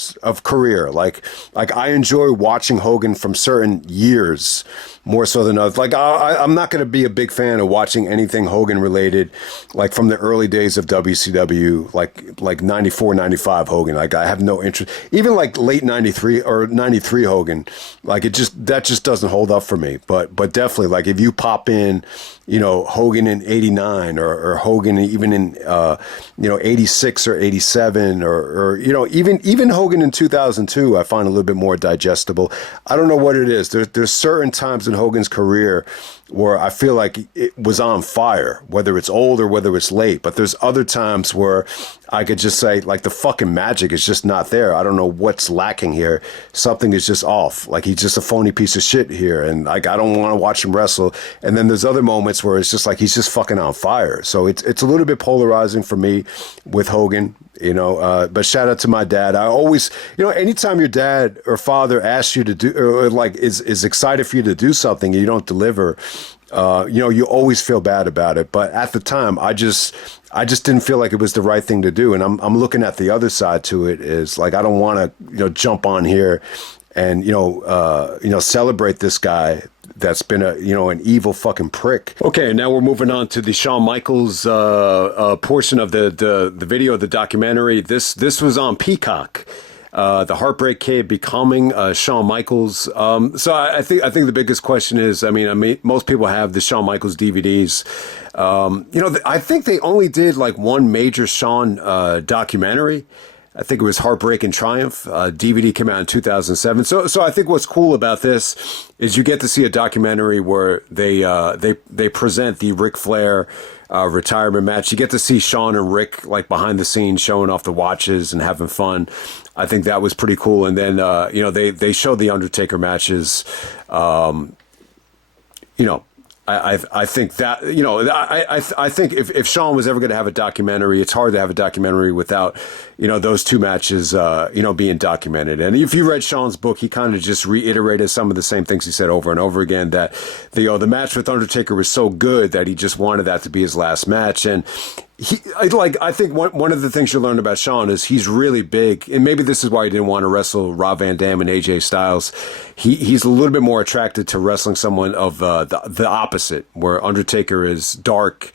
Like I enjoy watching Hogan from certain years more so than others. Like I'm not going to be a big fan of watching anything Hogan related, like from the early days of WCW, like 94, 95 Hogan. Like I have no interest, even like late 93 or 93 Hogan. Like that just doesn't hold up for me. But definitely, like if you pop in, Hogan in 89 or Hogan even in 86 or 87 or even Hogan in 2002, I find a little bit more digestible. I don't know what it is. There's certain times in Hogan's career where I feel like it was on fire, whether it's old or whether it's late. But there's other times where I could just say, like, the fucking magic is just not there. I don't know what's lacking here. Something is just off. Like, he's just a phony piece of shit here. And, like, I don't want to watch him wrestle. And then there's other moments where it's just like he's just fucking on fire. So it's a little bit polarizing for me with Hogan. But shout out to my dad. I always, anytime your dad or father asks you to do, or like is excited for you to do something and you don't deliver, you always feel bad about it. But at the time, I just didn't feel like it was the right thing to do. And I'm looking at the other side to it is like, I don't want to, jump on here and, celebrate this guy that's been an evil fucking prick. Okay, now we're moving on to the Shawn Michaels portion of the video, the documentary. This was on Peacock. The Heartbreak Kid becoming Shawn Michaels. So I think the biggest question is, I mean, most people have the Shawn Michaels DVDs. I think they only did like one major Shawn documentary. I think it was Heartbreak and Triumph. DVD came out in 2007. So I think what's cool about this is you get to see a documentary where they present the Ric Flair retirement match. You get to see Shawn and Rick like behind the scenes showing off the watches and having fun. I think that was pretty cool. And then they showed the Undertaker matches. I think that, I think if Shawn was ever going to have a documentary, it's hard to have a documentary without, those two matches, being documented. And if you read Shawn's book, he kind of just reiterated some of the same things he said over and over again, that the match with Undertaker was so good that he just wanted that to be his last match. And I think one of the things you learn about Shawn is he's really big, and maybe this is why he didn't want to wrestle Rob Van Dam and AJ Styles. He's a little bit more attracted to wrestling someone of the opposite, where Undertaker is dark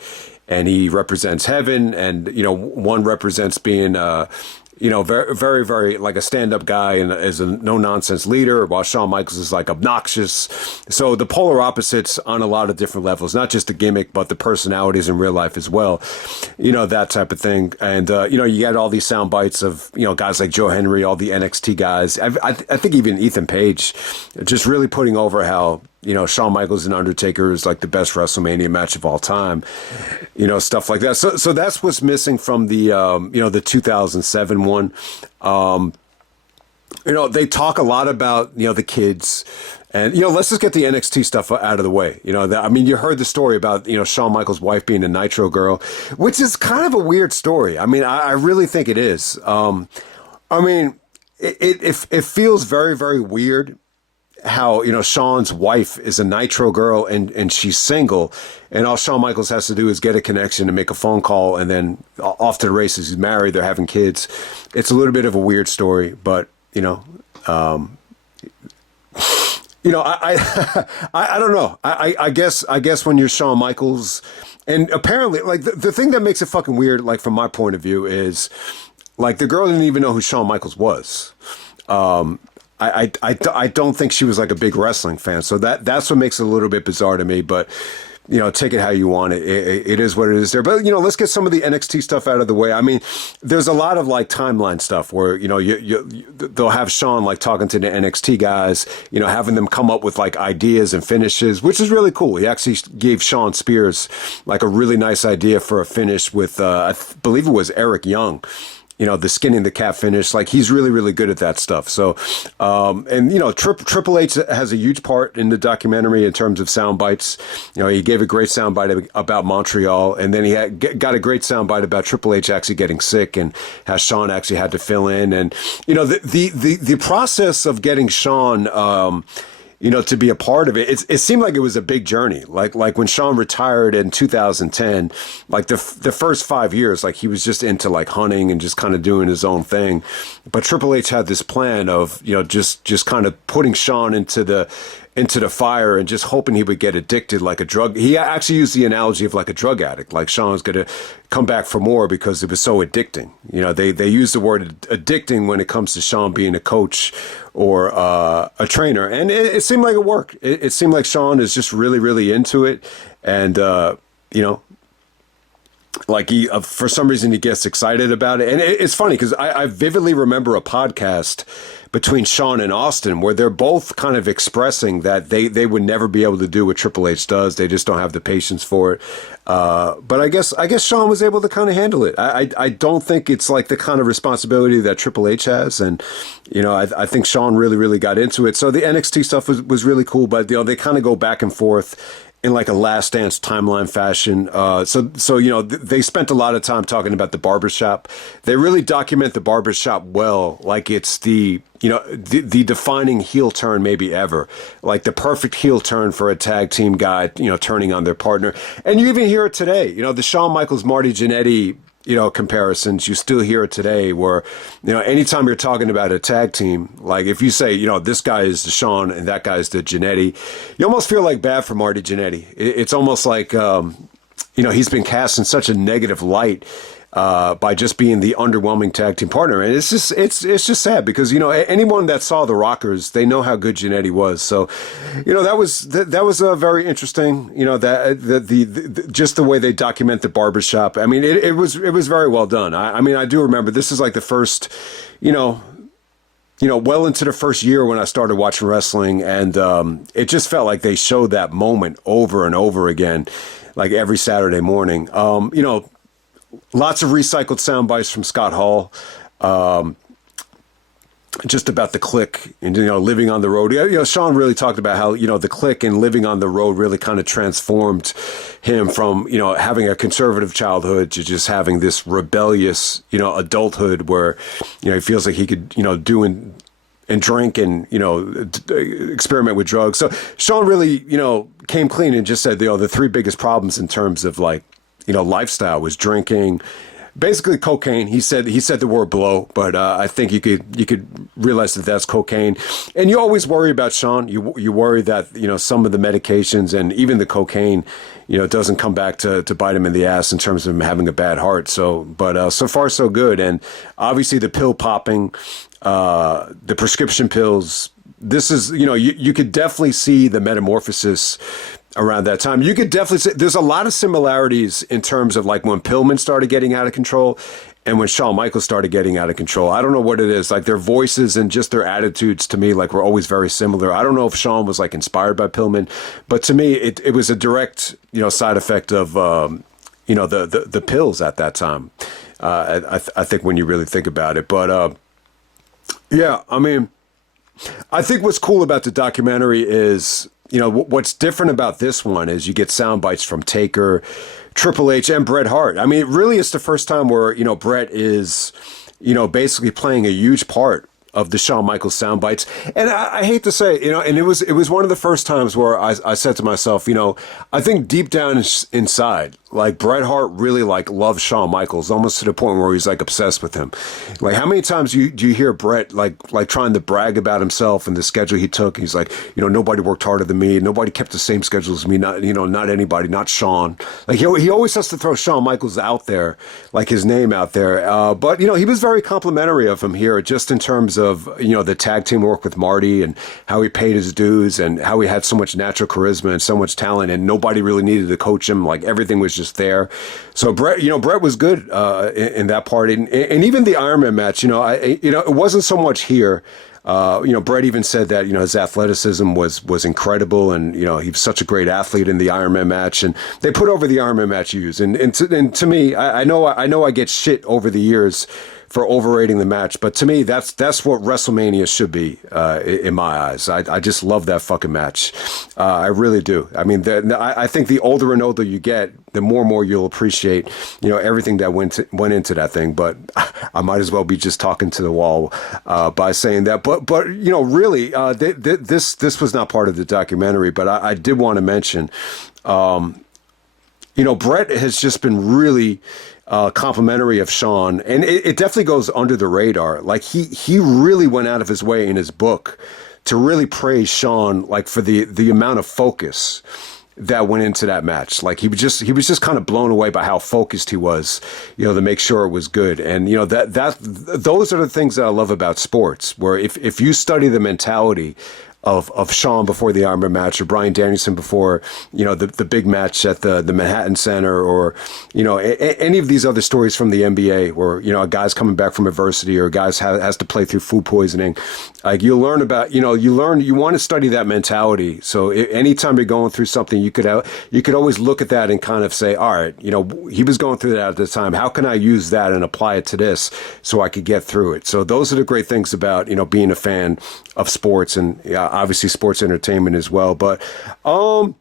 and he represents heaven, and one represents being very, very, very like a stand-up guy and as a no-nonsense leader, while Shawn Michaels is like obnoxious. So the polar opposites on a lot of different levels, not just the gimmick, but the personalities in real life as well. That type of thing. And, you get all these sound bites of, guys like Joe Henry, all the NXT guys. I think even Ethan Page just really putting over how, Shawn Michaels and Undertaker is like the best WrestleMania match of all time, stuff like that. So that's what's missing from the, the 2007 one. They talk a lot about, the kids And, let's just get the NXT stuff out of the way. I mean, you heard the story about, Shawn Michaels' wife being a Nitro girl, which is kind of a weird story. I mean, I really think it is. I mean, it feels very, very weird how, Shawn's wife is a Nitro girl and she's single. And all Shawn Michaels has to do is get a connection and make a phone call. And then off to the races. He's married. They're having kids. It's a little bit of a weird story, but, I don't know. I guess when you're Shawn Michaels, and apparently, like the thing that makes it fucking weird, like from my point of view, is like the girl didn't even know who Shawn Michaels was. I don't think she was like a big wrestling fan, so that's what makes it a little bit bizarre to me. But take it how you want it. It is what it is there. But let's get some of the NXT stuff out of the way. I mean, there's a lot of like timeline stuff where they'll have Shawn like talking to the NXT guys, having them come up with like ideas and finishes, which is really cool. He actually gave Shawn Spears like a really nice idea for a finish with I believe it was Eric Young. The skinning the cat finish, like he's really, really good at that stuff. So, Triple H has a huge part in the documentary in terms of sound bites. He gave a great sound bite about Montreal, and then he got a great sound bite about Triple H actually getting sick and how Shawn actually had to fill in. And, the process of getting Shawn, to be a part of it. It seemed like it was a big journey. Like when Shawn retired in 2010, like the first 5 years, like he was just into like hunting and just kind of doing his own thing. But Triple H had this plan of, just kind of putting Shawn into the fire and just hoping he would get addicted like a drug. He actually used the analogy of like a drug addict, like Shawn was going to come back for more because it was so addicting. They use the word addicting when it comes to Shawn being a coach or a trainer. And it seemed like it worked. It seemed like Shawn is just really, really into it. And, like he, for some reason, he gets excited about it. And it's funny because I vividly remember a podcast between Shawn and Austin where they're both kind of expressing that they would never be able to do what Triple H does. They just don't have the patience for it. But I guess Shawn was able to kind of handle it. I don't think it's like the kind of responsibility that Triple H has. And, I think Shawn really, really got into it. So the NXT stuff was really cool, but, they kind of go back and forth in like a Last Dance timeline fashion. So they spent a lot of time talking about the barbershop. They really document the barbershop well, like it's the defining heel turn maybe ever, like the perfect heel turn for a tag team guy, turning on their partner. And you even hear it today, the Shawn Michaels, Marty Jannetty, comparisons, you still hear it today where, anytime you're talking about a tag team, like if you say, this guy is the Shawn and that guy is the Jannetty, you almost feel like bad for Marty Jannetty. It's almost like, he's been cast in such a negative light by just being the underwhelming tag team partner. And it's just sad because, anyone that saw the Rockers, they know how good Jannetty was. So, that was a very interesting, the just the way they document the barbershop. I mean, it was very well done. I mean, I do remember this is like the first, well into the first year when I started watching wrestling, and it just felt like they showed that moment over and over again, like every Saturday morning. Lots of recycled sound bites from Scott Hall, just about the Click and, living on the road. Shawn really talked about how, the Click and living on the road really kind of transformed him from, having a conservative childhood to just having this rebellious, adulthood where, he feels like he could, do and drink and, experiment with drugs. So Shawn really, came clean and just said, the three biggest problems in terms of like, lifestyle was drinking, basically cocaine. He said the word blow, but I think you could realize that that's cocaine. And you always worry about Shawn. You worry that, some of the medications and even the cocaine, doesn't come back to bite him in the ass in terms of him having a bad heart. So, but so far so good. And obviously the pill popping, the prescription pills, this is, you could definitely see the metamorphosis around that time. You could definitely say there's a lot of similarities in terms of like when Pillman started getting out of control and when Shawn Michaels started getting out of control. I don't know what it is. Like their voices and just their attitudes to me, like were always very similar. I don't know if Shawn was like inspired by Pillman, but to me, it was a direct, side effect of, the pills at that time. I think when you really think about it, but, yeah, I mean, I think what's cool about the documentary is, what's different about this one is you get sound bites from Taker, Triple H, and Bret Hart. I mean, it really is the first time where, Bret is, basically playing a huge part of the Shawn Michaels sound bites. And I hate to say, and it was one of the first times where I said to myself, I think deep down inside, like Bret Hart really like loves Shawn Michaels almost to the point where he's like obsessed with him. Like how many times do you hear Bret like trying to brag about himself and the schedule he took? He's like, nobody worked harder than me. Nobody kept the same schedule as me. Not anybody, not Shawn. Like he always has to throw Shawn Michaels out there, like his name out there. But he was very complimentary of him here, just in terms of the tag team work with Marty and how he paid his dues and how he had so much natural charisma and so much talent and nobody really needed to coach him. Like everything was just there. So Bret was good in that part, and even the Iron Man match. It wasn't so much here. Bret even said that his athleticism was incredible, and he was such a great athlete in the Iron Man match, and they put over the Iron Man match used. And to me, I know I get shit over the years for overrating the match, but to me, that's what WrestleMania should be in my eyes. I just love that fucking match. I really do. I mean, I think the older and older you get, the more and more you'll appreciate, everything that went into that thing. But I might as well be just talking to the wall by saying that. But really, this was not part of the documentary. But I did want to mention, Bret has just been really complimentary of Shawn, and it definitely goes under the radar. Like he really went out of his way in his book to really praise Shawn, like for the amount of focus that went into that match. Like he was just kind of blown away by how focused he was, to make sure it was good. And those are the things that I love about sports, where if you study the mentality of Shawn before the Iron Man match, or Bryan Danielson before, the big match at the Manhattan Center, or, any of these other stories from the NBA where, a guy's coming back from adversity, or a guy's has to play through food poisoning. Like you learn about, you want to study that mentality. So anytime you're going through something, you could always look at that and kind of say, all right, he was going through that at the time. How can I use that and apply it to this so I could get through it? So those are the great things about, being a fan of sports, and obviously sports entertainment as well. But yeah,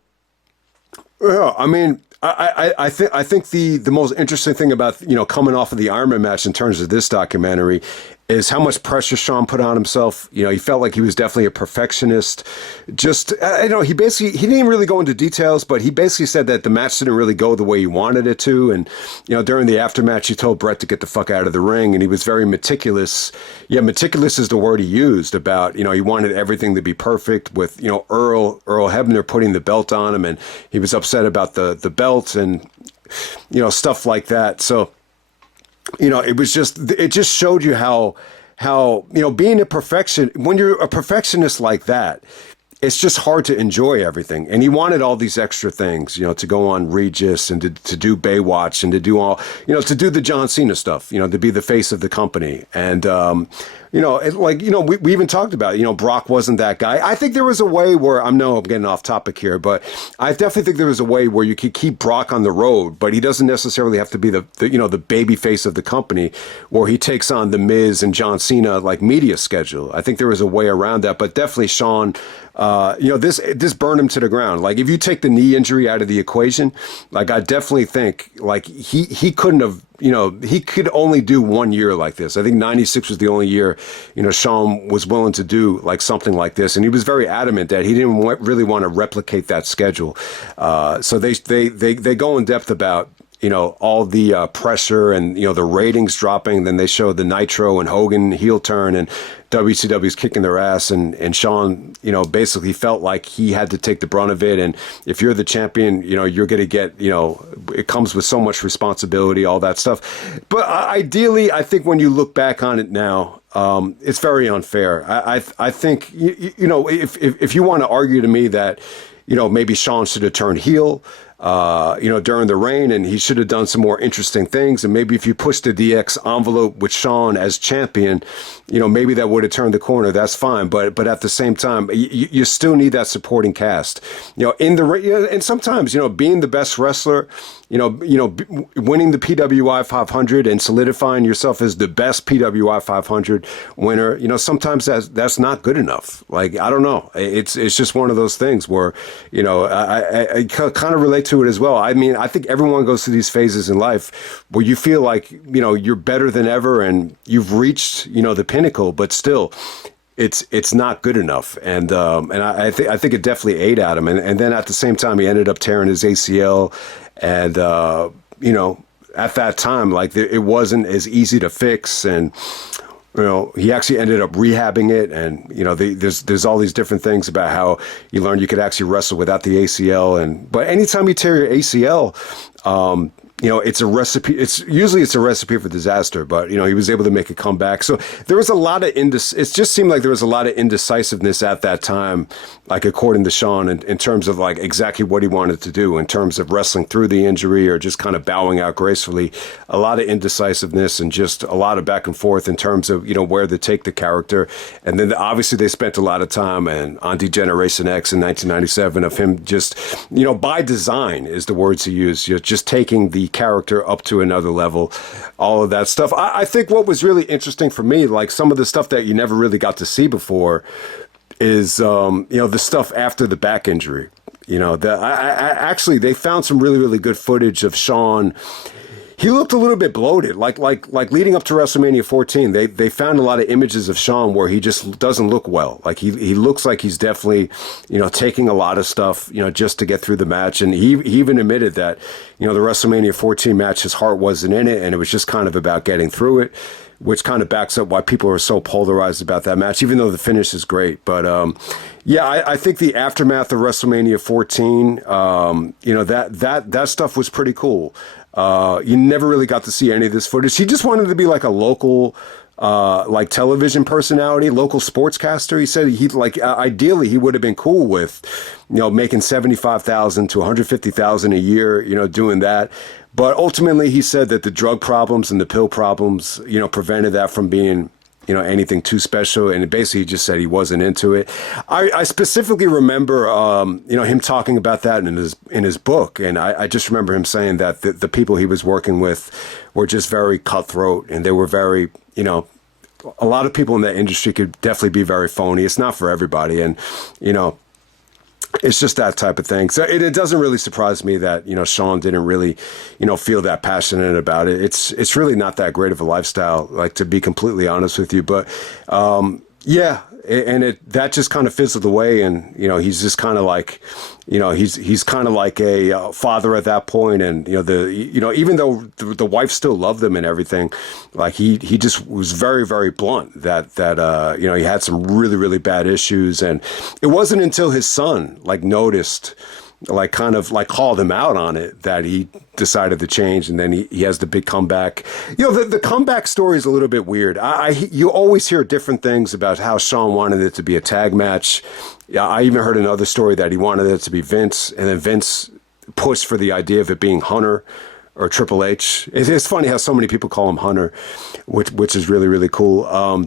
I mean, I think the most interesting thing about coming off of the Iron Man match in terms of this documentary is how much pressure Shawn put on himself. He felt like he was definitely a perfectionist. Just, he didn't really go into details, but he basically said that the match didn't really go the way he wanted it to. And, during the aftermatch, he told Bret to get the fuck out of the ring, and he was very meticulous. Yeah, meticulous is the word he used about, he wanted everything to be perfect with, Earl Hebner putting the belt on him, and he was upset about the belt and, stuff like that. So, it just showed you how, being when you're a perfectionist like that, it's just hard to enjoy everything. And he wanted all these extra things, to go on Regis and to do Baywatch and to do all, to do the John Cena stuff, to be the face of the company. And, we even talked about it. Brock wasn't that guy. I think there was a way where, I'm getting off topic here, but I definitely think there was a way where you could keep Brock on the road, but he doesn't necessarily have to be the baby face of the company, or he takes on the Miz and John Cena, like media schedule. I think there was a way around that, but definitely Shawn, this burned him to the ground. Like if you take the knee injury out of the equation, like I definitely think like he couldn't have, he could only do 1 year like this. I think 96 was the only year, Shawn was willing to do like something like this. And he was very adamant that he didn't really want to replicate that schedule. So they go in depth about, all the pressure and, the ratings dropping. Then they show the Nitro and Hogan heel turn, and WCW's kicking their ass. And Shawn, basically felt like he had to take the brunt of it. And if you're the champion, you're going to get, it comes with so much responsibility, all that stuff. But ideally, I think when you look back on it now, it's very unfair. I think, if you want to argue to me that, maybe Shawn should have turned heel, during the reign, and he should have done some more interesting things. And maybe if you push the DX envelope with Shawn as champion, maybe that would have turned the corner. That's fine. But at the same time, you still need that supporting cast, in the ring. And sometimes, being the best wrestler, winning the PWI 500 and solidifying yourself as the best PWI 500 winner, sometimes that's not good enough. Like, I don't know. It's just one of those things where, I kind of relate to it as well. I mean, I think everyone goes through these phases in life where you feel like, you're better than ever and you've reached, the pinnacle, but still, it's not good enough. And I think it definitely ate at him. And then at the same time, he ended up tearing his ACL. And, at that time, like, it wasn't as easy to fix. And, he actually ended up rehabbing it. And, there's all these different things about how you learn you could actually wrestle without the ACL. But anytime you tear your ACL, it's a recipe. It's a recipe for disaster, but, he was able to make a comeback. So there was a lot of it just seemed like there was a lot of indecisiveness at that time, like, according to Shawn, in terms of, like, exactly what he wanted to do in terms of wrestling through the injury or just kind of bowing out gracefully. A lot of indecisiveness and just a lot of back and forth in terms of, where to take the character. And then obviously they spent a lot of time on Degeneration X in 1997 of him just, by design is the words he used, just taking the character up to another level, all of that stuff. I think what was really interesting for me, like some of the stuff that you never really got to see before, is the stuff after the back injury. Actually they found some really, really good footage of Shawn. He looked a little bit bloated, like leading up to WrestleMania 14. They found a lot of images of Shawn where he just doesn't look well. Like he looks like he's definitely, taking a lot of stuff, just to get through the match. And he even admitted that, the WrestleMania 14 match, his heart wasn't in it, and it was just kind of about getting through it, which kind of backs up why people are so polarized about that match, even though the finish is great. But I think the aftermath of WrestleMania 14, that stuff was pretty cool. You never really got to see any of this footage. He just wanted to be like a local, like television personality, local sportscaster. He said ideally he would have been cool with, making $75,000 to $150,000 a year, doing that. But ultimately he said that the drug problems and the pill problems, prevented that from being, anything too special. And basically he just said he wasn't into it. I specifically remember, him talking about that in his book. And I just remember him saying that the people he was working with were just very cutthroat, and they were very, a lot of people in that industry could definitely be very phony. It's not for everybody. And, it's just that type of thing. So it doesn't really surprise me that, Shawn didn't really, feel that passionate about it. It's really not that great of a lifestyle, like, to be completely honest with you. But, and that just kind of fizzled away, and he's just kind of like, he's kind of like a father at that point, and even though the wife still loved him and everything, like he just was very, very blunt that he had some really, really bad issues, and it wasn't until his son noticed, kind of called him out on it, that he decided to change, and then he has the big comeback. The comeback story is a little bit weird. You always hear different things about how Shawn wanted it to be a tag match. I even heard another story that he wanted it to be Vince, and then Vince pushed for the idea of it being Hunter or Triple H. It's funny how so many people call him Hunter, which is really, really cool.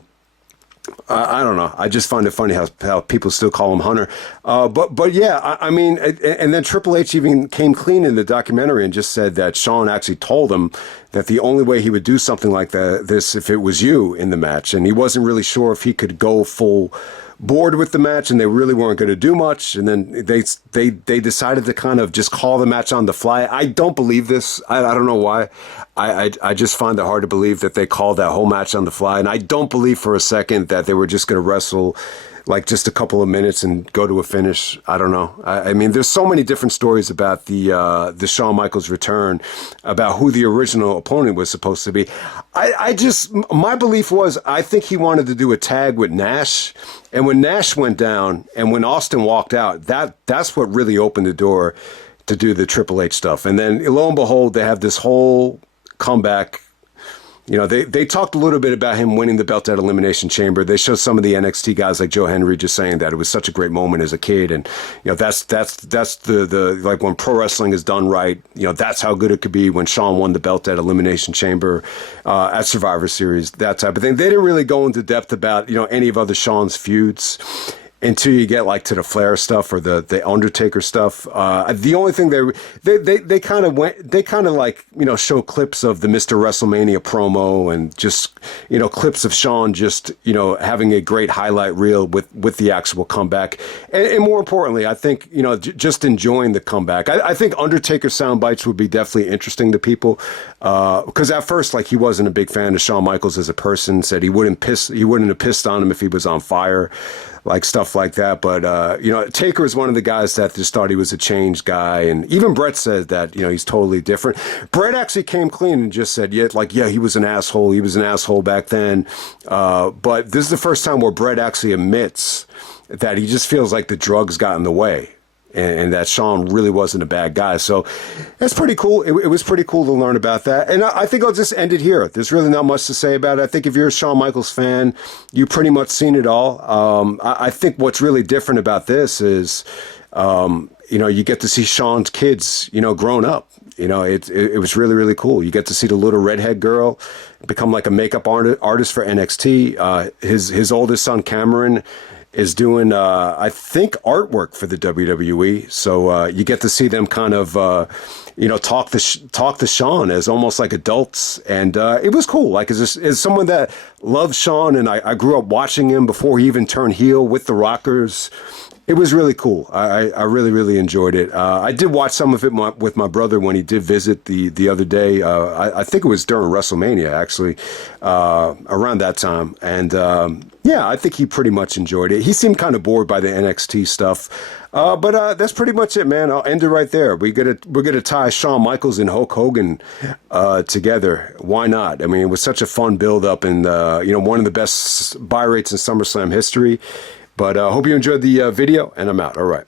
I don't know. I just find it funny how people still call him Hunter. But yeah, I mean, and then Triple H even came clean in the documentary and just said that Shawn actually told him that the only way he would do something like this if it was you in the match, and he wasn't really sure if he could go full bored with the match, and they really weren't going to do much. And then they decided to kind of just call the match on the fly. I don't believe this. I don't know why. I just find it hard to believe that they called that whole match on the fly. And I don't believe for a second that they were just going to wrestle just a couple of minutes and go to a finish. I don't know. I mean, there's so many different stories about the Shawn Michaels return, about who the original opponent was supposed to be. My belief was, I think he wanted to do a tag with Nash. And when Nash went down and when Austin walked out, that's what really opened the door to do the Triple H stuff. And then lo and behold, they have this whole comeback You know, they talked a little bit about him winning the belt at Elimination Chamber. They showed some of the NXT guys like Joe Henry just saying that it was such a great moment as a kid, and you know that's the like when pro wrestling is done right. You know, that's how good it could be when Shawn won the belt at Elimination Chamber, at Survivor Series, that type of thing. They didn't really go into depth about any of other Shawn's feuds until you get like to the Flair stuff or the Undertaker stuff. The only thing they kind of like show clips of the Mr. WrestleMania promo and just clips of Shawn just having a great highlight reel with the actual comeback, and more importantly, I think just enjoying the comeback. I think Undertaker sound bites would be definitely interesting to people, because at first like he wasn't a big fan of Shawn Michaels as a person. Said he wouldn't have pissed on him if he was on fire, like stuff like that. But, Taker is one of the guys that just thought he was a changed guy. And even Brett said that, he's totally different. Brett actually came clean and just said, yeah, he was an asshole. He was an asshole back then. But this is the first time where Brett actually admits that he just feels like the drugs got in the way. And that Shawn really wasn't a bad guy. So that's pretty cool. It was pretty cool to learn about that. And I think I'll just end it here. There's really not much to say about it. I think if you're a Shawn Michaels fan, you've pretty much seen it all. I think what's really different about this is, you get to see Shawn's kids, grown up. It was really, really cool. You get to see the little redhead girl become like a makeup artist for NXT. His oldest son, Cameron, is doing, I think, artwork for the WWE. So you get to see them kind of, talk to Shawn as almost like adults. And it was cool. Like, as someone that loves Shawn, and I grew up watching him before he even turned heel with the Rockers. It was really cool. I really, really enjoyed it. I did watch some of it with my brother when he did visit the other day. I think it was during WrestleMania, actually, around that time. And yeah, I think he pretty much enjoyed it. He seemed kind of bored by the NXT stuff. But that's pretty much it, man. I'll end it right there. We're gonna tie Shawn Michaels and Hulk Hogan together. Why not? I mean, it was such a fun build up, and one of the best buy rates in SummerSlam history. But I hope you enjoyed the video, and I'm out. All right.